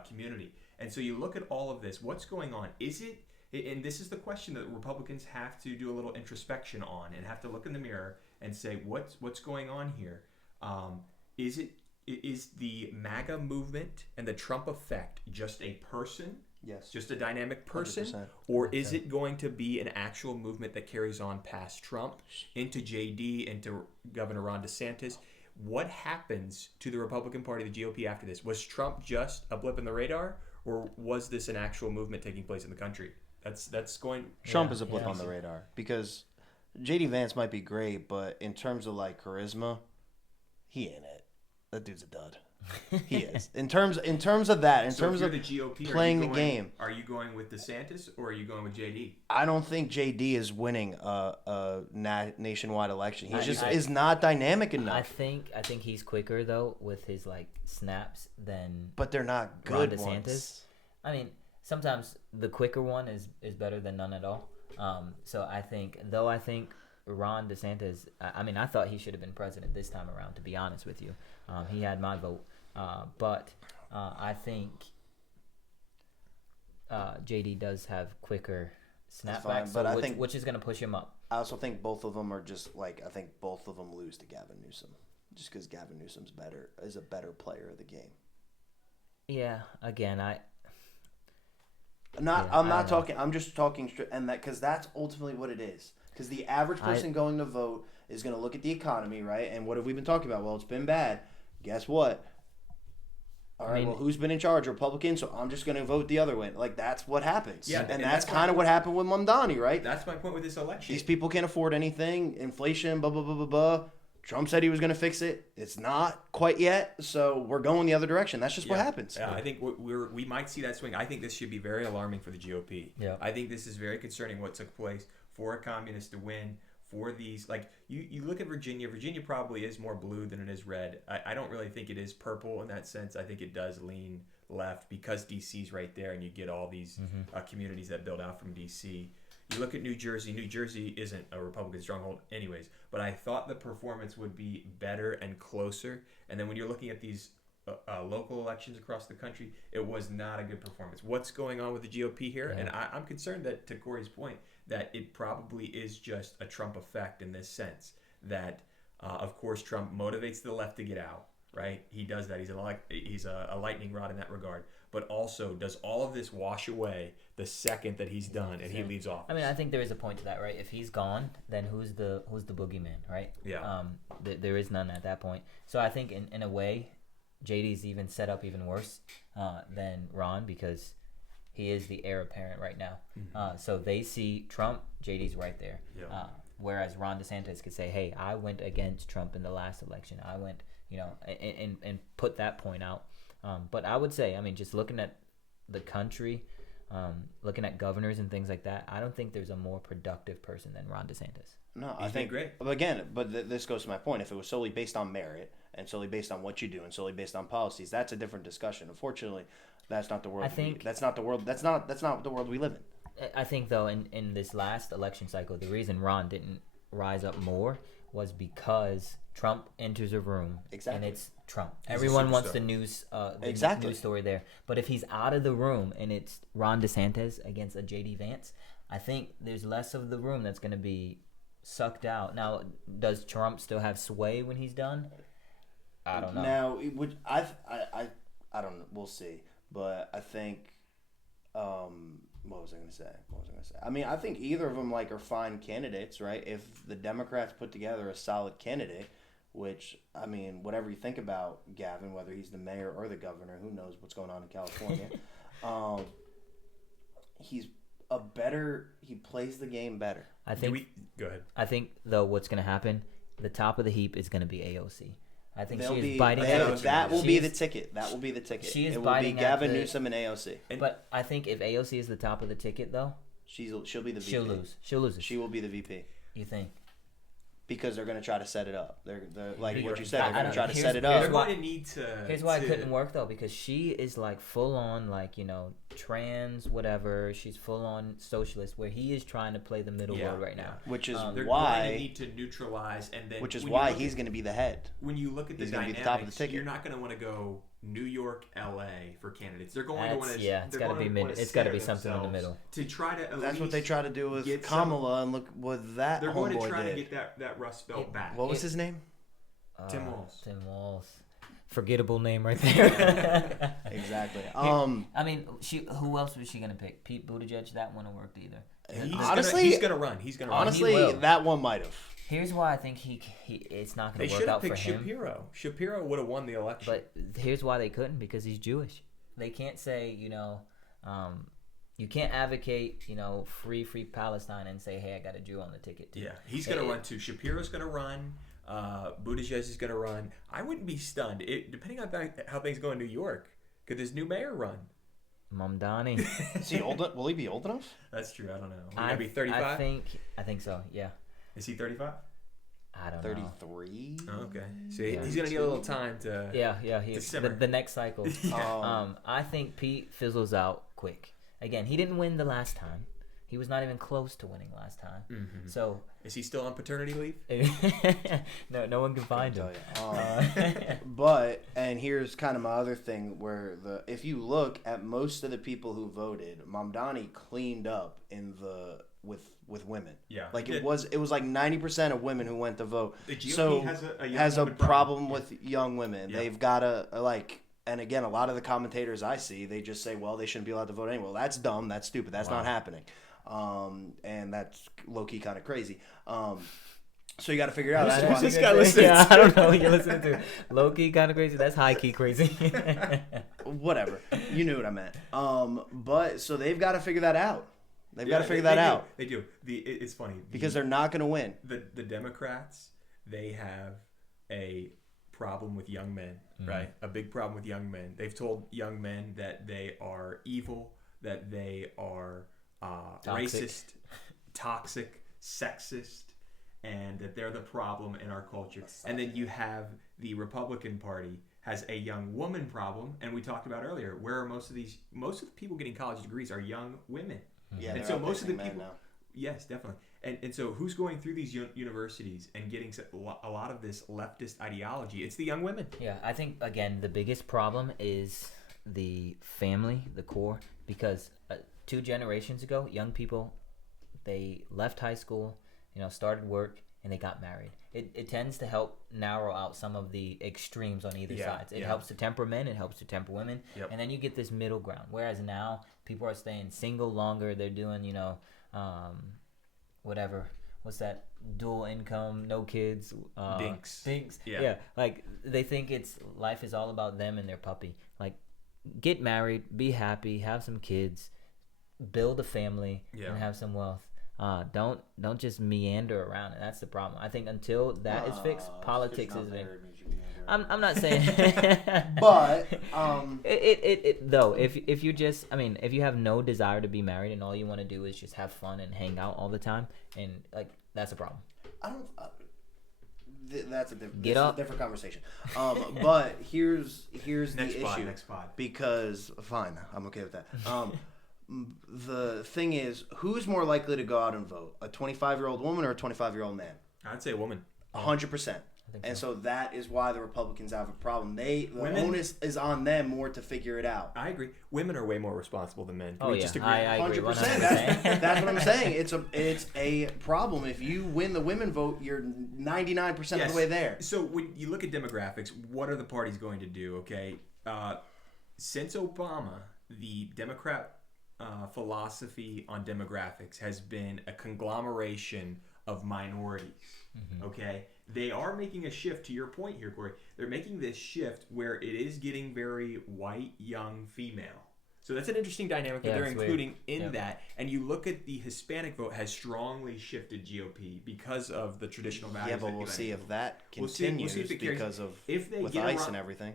community. And so you look at all of this. What's going on? Is it? And this is the question that Republicans have to do a little introspection on, and have to look in the mirror and say, what's going on here? Is the MAGA movement and the Trump effect just a person? Yes. Just a dynamic person? 100%. Or is it going to be an actual movement that carries on past Trump, into JD, into Governor Ron DeSantis? What happens to the Republican Party, the GOP, after this? Was Trump just a blip in the radar, or was this an actual movement taking place in the country? That's going. Trump is a blip on the radar because JD Vance might be great, but in terms of like charisma, he ain't it. That dude's a dud. He is. In terms of that, in terms of the GOP, playing the game. Are you going with DeSantis or are you going with JD? I don't think JD is winning a nationwide election. He is not dynamic enough. I think he's quicker though with his like snaps than. But they're not Ron good DeSantis. ones. I mean, sometimes the quicker one is better than none at all. So I think Ron DeSantis. I thought he should have been president this time around. To be honest with you, he had my vote. But I think JD does have quicker snapbacks, which is going to push him up. I also think both of them are just like I think both of them lose to Gavin Newsom, just because Gavin Newsom's is a better player of the game. Yeah. Again, I'm just talking straight, and that because that's ultimately what it is. Because the average person going to vote is going to look at the economy, right? And what have we been talking about? Well, it's been bad. Guess what? All right, well, who's been in charge? Republican, so I'm just going to vote the other way. Like, that's what happens. Yeah, and that's kind of what happened with Mamdani, right? That's my point with this election. These people can't afford anything. Inflation, blah, blah, blah, blah, blah. Trump said he was going to fix it. It's not quite yet, so we're going the other direction. That's just what happens. Yeah, I think we might see that swing. I think this should be very alarming for the GOP. Yeah. I think this is very concerning what took place for a communist to win. For these, like you look at Virginia. Virginia probably is more blue than it is red. I don't really think it is purple in that sense. I think it does lean left because DC's right there, and you get all these communities that build out from DC. You look at New Jersey. New Jersey isn't a Republican stronghold, anyways. But I thought the performance would be better and closer. And then when you're looking at these local elections across the country, it was not a good performance. What's going on with the GOP here? Yeah. And I'm concerned that, to Corey's point, that it probably is just a Trump effect in this sense. That, of course, Trump motivates the left to get out, right? He does that. He's a lightning rod in that regard. But also, does all of this wash away the second that he's done and he leaves office? I mean, I think there is a point to that, right? If he's gone, then who's the boogeyman, right? Yeah. There is none at that point. So I think in a way, JD's even set up even worse than Ron because he is the heir apparent right now. So they see Trump, JD's right there. Yeah. Whereas Ron DeSantis could say, hey, I went against Trump in the last election. I went, and put that point out. But I would say, I mean, just looking at the country, looking at governors and things like that, I don't think there's a more productive person than Ron DeSantis. No, I think great. Again, this goes to my point. If it was solely based on merit and solely based on what you do and solely based on policies, that's a different discussion. Unfortunately, that's not the world. That's not the world. That's not the world we live in. I think though, in this last election cycle, the reason Ron didn't rise up more was because Trump enters a room and it's Trump. Everyone wants the news, news story there. But if he's out of the room and it's Ron DeSantis against a JD Vance, I think there's less of the room that's going to be sucked out. Now, does Trump still have sway when he's done? I don't know. Now, I don't know. We'll see. But I think, what was I going to say? I mean, I think either of them are fine candidates, right? If the Democrats put together a solid candidate, which, I mean, whatever you think about Gavin, whether he's the mayor or the governor, who knows what's going on in California, he plays the game better. Go ahead. I think, though, what's going to happen, the top of the heap is going to be AOC. I think They'll she is biting at that will be the ticket. That will be the ticket. She is it will biting be Gavin at the, Newsom and AOC. But I think if AOC is the top of the ticket, though, she'll be the VP. She'll lose it. She will be the VP. You think? Because they're going to try to set it up. They're like what you said. I They're going to try to here's- set it They're up. going to need to. Here's why it couldn't work though, because she is full on trans whatever. She's full on socialist, where he is trying to play the middle road right now. Which is They're why. going to need to neutralize, and then Which is why he's going to be the head. When you look at the He's gonna be dynamics, the top of the ticket. you're not going to want to go New York, L.A. for candidates. They're going to want to. It's got to be mid. It's got to be something in the middle. To try to. That's what they try to do with Kamala, and look what that They're going to homeboy try did. to get that Rust Belt back. What was his name? Tim Walz. Tim Walz. Forgettable name right there. Exactly. I mean, who else was she gonna pick? Pete Buttigieg. That wouldn't have worked either. Honestly, he's gonna run. Honestly, that one might have. Here's why I think it's not going They to work should have out for picked him. Shapiro. Shapiro would have won the election. But here's why they couldn't, because he's Jewish. They can't say, you can't advocate, free Palestine and say, hey, I got a Jew on the ticket too. Yeah, he's going to run too. Shapiro's going to run. Buttigieg is going to run. I wouldn't be stunned. Depending on how things go in New York, could this new mayor run? Mamdani. Is he old? Will he be old enough? That's true. I don't know. Will he be 35? I think so, yeah. Is he 35? I don't 33? know. Oh, okay. So he's going to need a little time to the next cycle. I think Pete fizzles out quick. Again, he didn't win the last time. He was not even close to winning last time. Mm-hmm. So is he still on paternity leave? No one can find him. But here's kind of my other thing, where if you look at most of the people who voted, Mamdani cleaned up with women. Yeah. It was 90% of women who went to vote. The GOP has a problem with young women. Yeah. They've got and again, a lot of the commentators I see, they just say, well, they shouldn't be allowed to vote anyway. Well, that's dumb. That's stupid. That's not happening. And that's low-key kind of crazy. So you got to figure it out. That's why this guy listens. Yeah, I don't know what you're listening to. Low-key kind of crazy. That's high-key crazy. Whatever. You knew what I meant. But so they've got to figure that out. They've got to figure that out. They do. It's funny. Because they're not going to win. The Democrats, they have a problem with young men, right? A big problem with young men. They've told young men that they are evil, that they are racist, toxic, sexist, and that they're the problem in our culture. And then you have the Republican Party has a young woman problem, and we talked about earlier, where most of the people getting college degrees are young women. Yeah, and so most of the people now. Yes, definitely. And so who's going through these universities and getting a lot of this leftist ideology? It's the young women. Yeah, I think, again, the biggest problem is the family, the core, because 2 generations ago, young people, they left high school, started work, and they got married. It tends to help narrow out some of the extremes on either side. It helps to temper men, it helps to temper women, and then you get this middle ground. Whereas now, people are staying single longer. They're doing, whatever. What's that? Dual income, no kids. Dinks. Yeah. They think life is all about them and their puppy. Get married, be happy, have some kids, build a family, and have some wealth. Don't just meander around, and that's the problem. I think until that is fixed, politics is. I'm not saying. But though, if you just, if you have no desire to be married and all you want to do is just have fun and hang out all the time, and that's a problem. I don't. That's a different conversation. But here's the issue. Next pod. Because fine, I'm okay with that. The thing is, who's more likely to go out and vote? A 25-year-old woman or a 25-year-old man? I'd say a woman. 100%. And so that is why the Republicans have a problem. The Women- onus is on them more to figure it out. I agree. Women are way more responsible than men. Can Oh, we yeah. just agree? I agree 100%. 100%. That's what I'm saying. It's a problem. If you win the women vote, you're 99% of the way there. So when you look at demographics, what are the parties going to do? Okay, since Obama, the Democrat philosophy on demographics has been a conglomeration of minorities. Okay, they are making a shift. To your point here, Corey, they're making this shift where it is getting very white, young, female. So that's an interesting dynamic that they're including in that. And you look at the Hispanic vote has strongly shifted GOP because of the traditional values. Yeah, but we'll see if that continues if it carries. because of If they with get ICE around, and everything.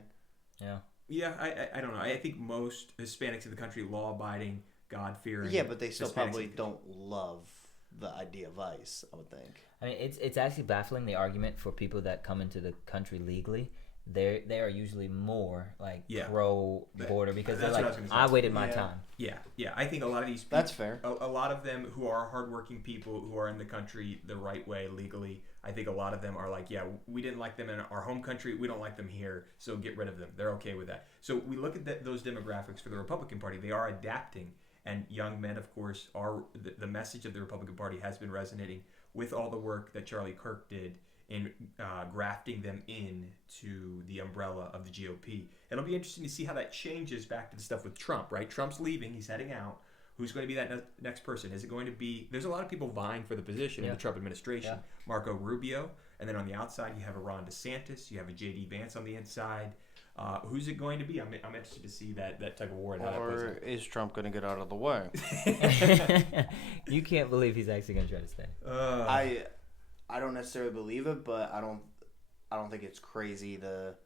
Yeah. Yeah, I don't know. I think most Hispanics in the country, law-abiding, God-fearing. Yeah, but they still Hispanics probably don't love the idea of ICE, I would think. I mean, it's actually baffling, the argument for people that come into the country legally. They are usually more like pro border because they're like, I waited my time. Yeah. I think a lot of these people, That's fair. A lot of them who are hardworking people who are in the country the right way legally. I think a lot of them are like, yeah, we didn't like them in our home country. We don't like them here, so get rid of them. They're okay with that. So we look at those demographics for the Republican Party. They are adapting, and young men, of course, are the message of the Republican Party has been resonating with all the work that Charlie Kirk did in grafting them in to the umbrella of the GOP. It'll be interesting to see how that changes back to the stuff with Trump, right? Trump's leaving. He's heading out. Who's going to be that next person? Is it going to be... There's a lot of people vying for the position in the Trump administration. Yeah. Marco Rubio. And then on the outside, you have a Ron DeSantis. You have a J.D. Vance on the inside. Who's it going to be? I'm interested to see that type of war. Or is Trump going to get out of the way? You can't believe he's actually going to try to stay. I don't necessarily believe it, but I don't think it's crazy to...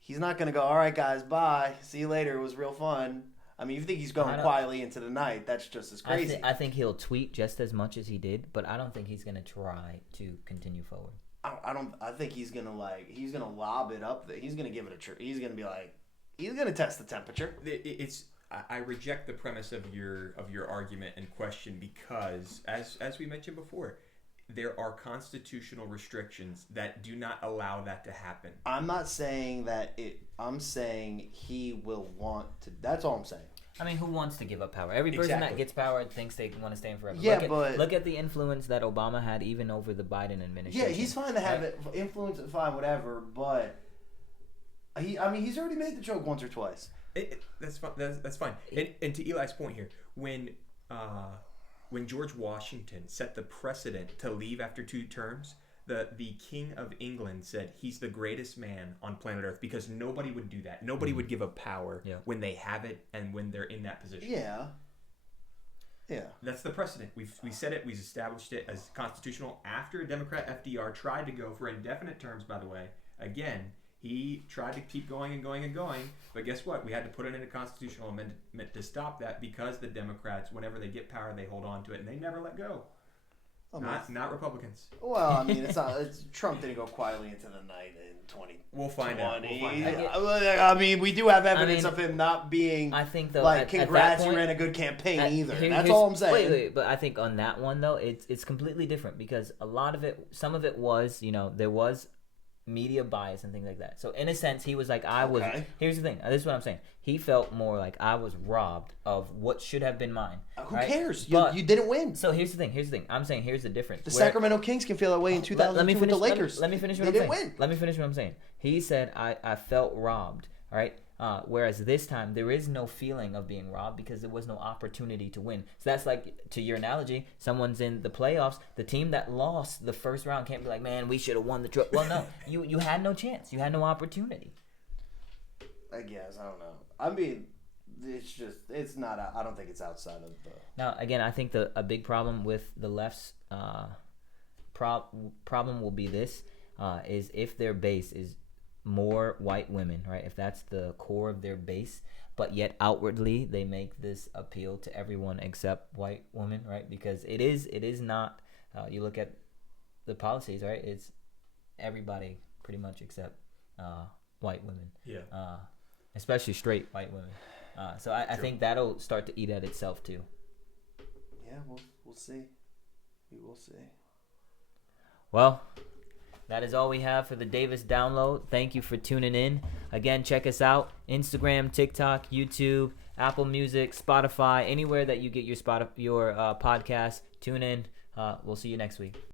He's not going to go, all right, guys, bye. See you later. It was real fun. I mean, if you think he's going quietly into the night, that's just as crazy. I think he'll tweet just as much as he did, but I don't think he's going to try to continue forward. I think he's going to lob it up there. He's going to give it he's going to be like, he's going to test the temperature. I reject the premise of your argument and question because, as we mentioned before, there are constitutional restrictions that do not allow that to happen. I'm not saying that I'm saying he will want to. That's all I'm saying. I mean, who wants to give up power? Every person that gets power thinks they want to stay in forever. Yeah, look at the influence that Obama had even over the Biden administration. Yeah, he's fine to have it influence, fine, whatever. But he's already made the joke once or twice. That's fine. That's fine. And to Eli's point here, when George Washington set the precedent to leave after 2 terms, the King of England said he's the greatest man on planet Earth because nobody would do that. Nobody would give up power when they have it and when they're in that position. Yeah. That's the precedent. We said it. We've established it as constitutional after Democrat FDR tried to go for indefinite terms, by the way. Again, he tried to keep going and going and going, but guess what? We had to put it in a constitutional amendment to stop that because the Democrats, whenever they get power, they hold on to it, and they never let go. Not Republicans. Well, I mean, Trump didn't go quietly into the night in 2020. We'll find out. I mean, we do have evidence of him not being. I think though, like, congrats, you ran a good campaign either. That's all I'm saying. Wait, but I think on that one though, it's completely different because a lot of it, some of it was, there was media bias and things like that. So in a sense, he was like, here's the thing. This is what I'm saying. He felt more like I was robbed of what should have been mine. Who cares? You didn't win. So here's the thing. I'm saying here's the difference. The Sacramento Kings can feel that way in 2002 with the Lakers. Let me finish what I'm saying. Let me finish what I'm saying. He said I felt robbed. All right. Whereas this time there is no feeling of being robbed because there was no opportunity to win. So that's like, to your analogy, someone's in the playoffs. The team that lost the first round can't be like, man, we should have won the trophy. Well, no, you had no chance. You had no opportunity. I guess, I don't know. I mean, it's not. I don't think it's outside of the. Now, again, I think a big problem with the left's problem will be this: is if their base is more white women, right? If that's the core of their base, but yet outwardly they make this appeal to everyone except white women, right? Because it is not. You look at the policies, right? It's everybody pretty much except white women. Yeah. Especially straight white women. So I think that'll start to eat at itself too. Yeah, we'll see. We will see. Well, that is all we have for the Davis Download. Thank you for tuning in. Again, check us out. Instagram, TikTok, YouTube, Apple Music, Spotify, anywhere that you get your podcast. Tune in. We'll see you next week.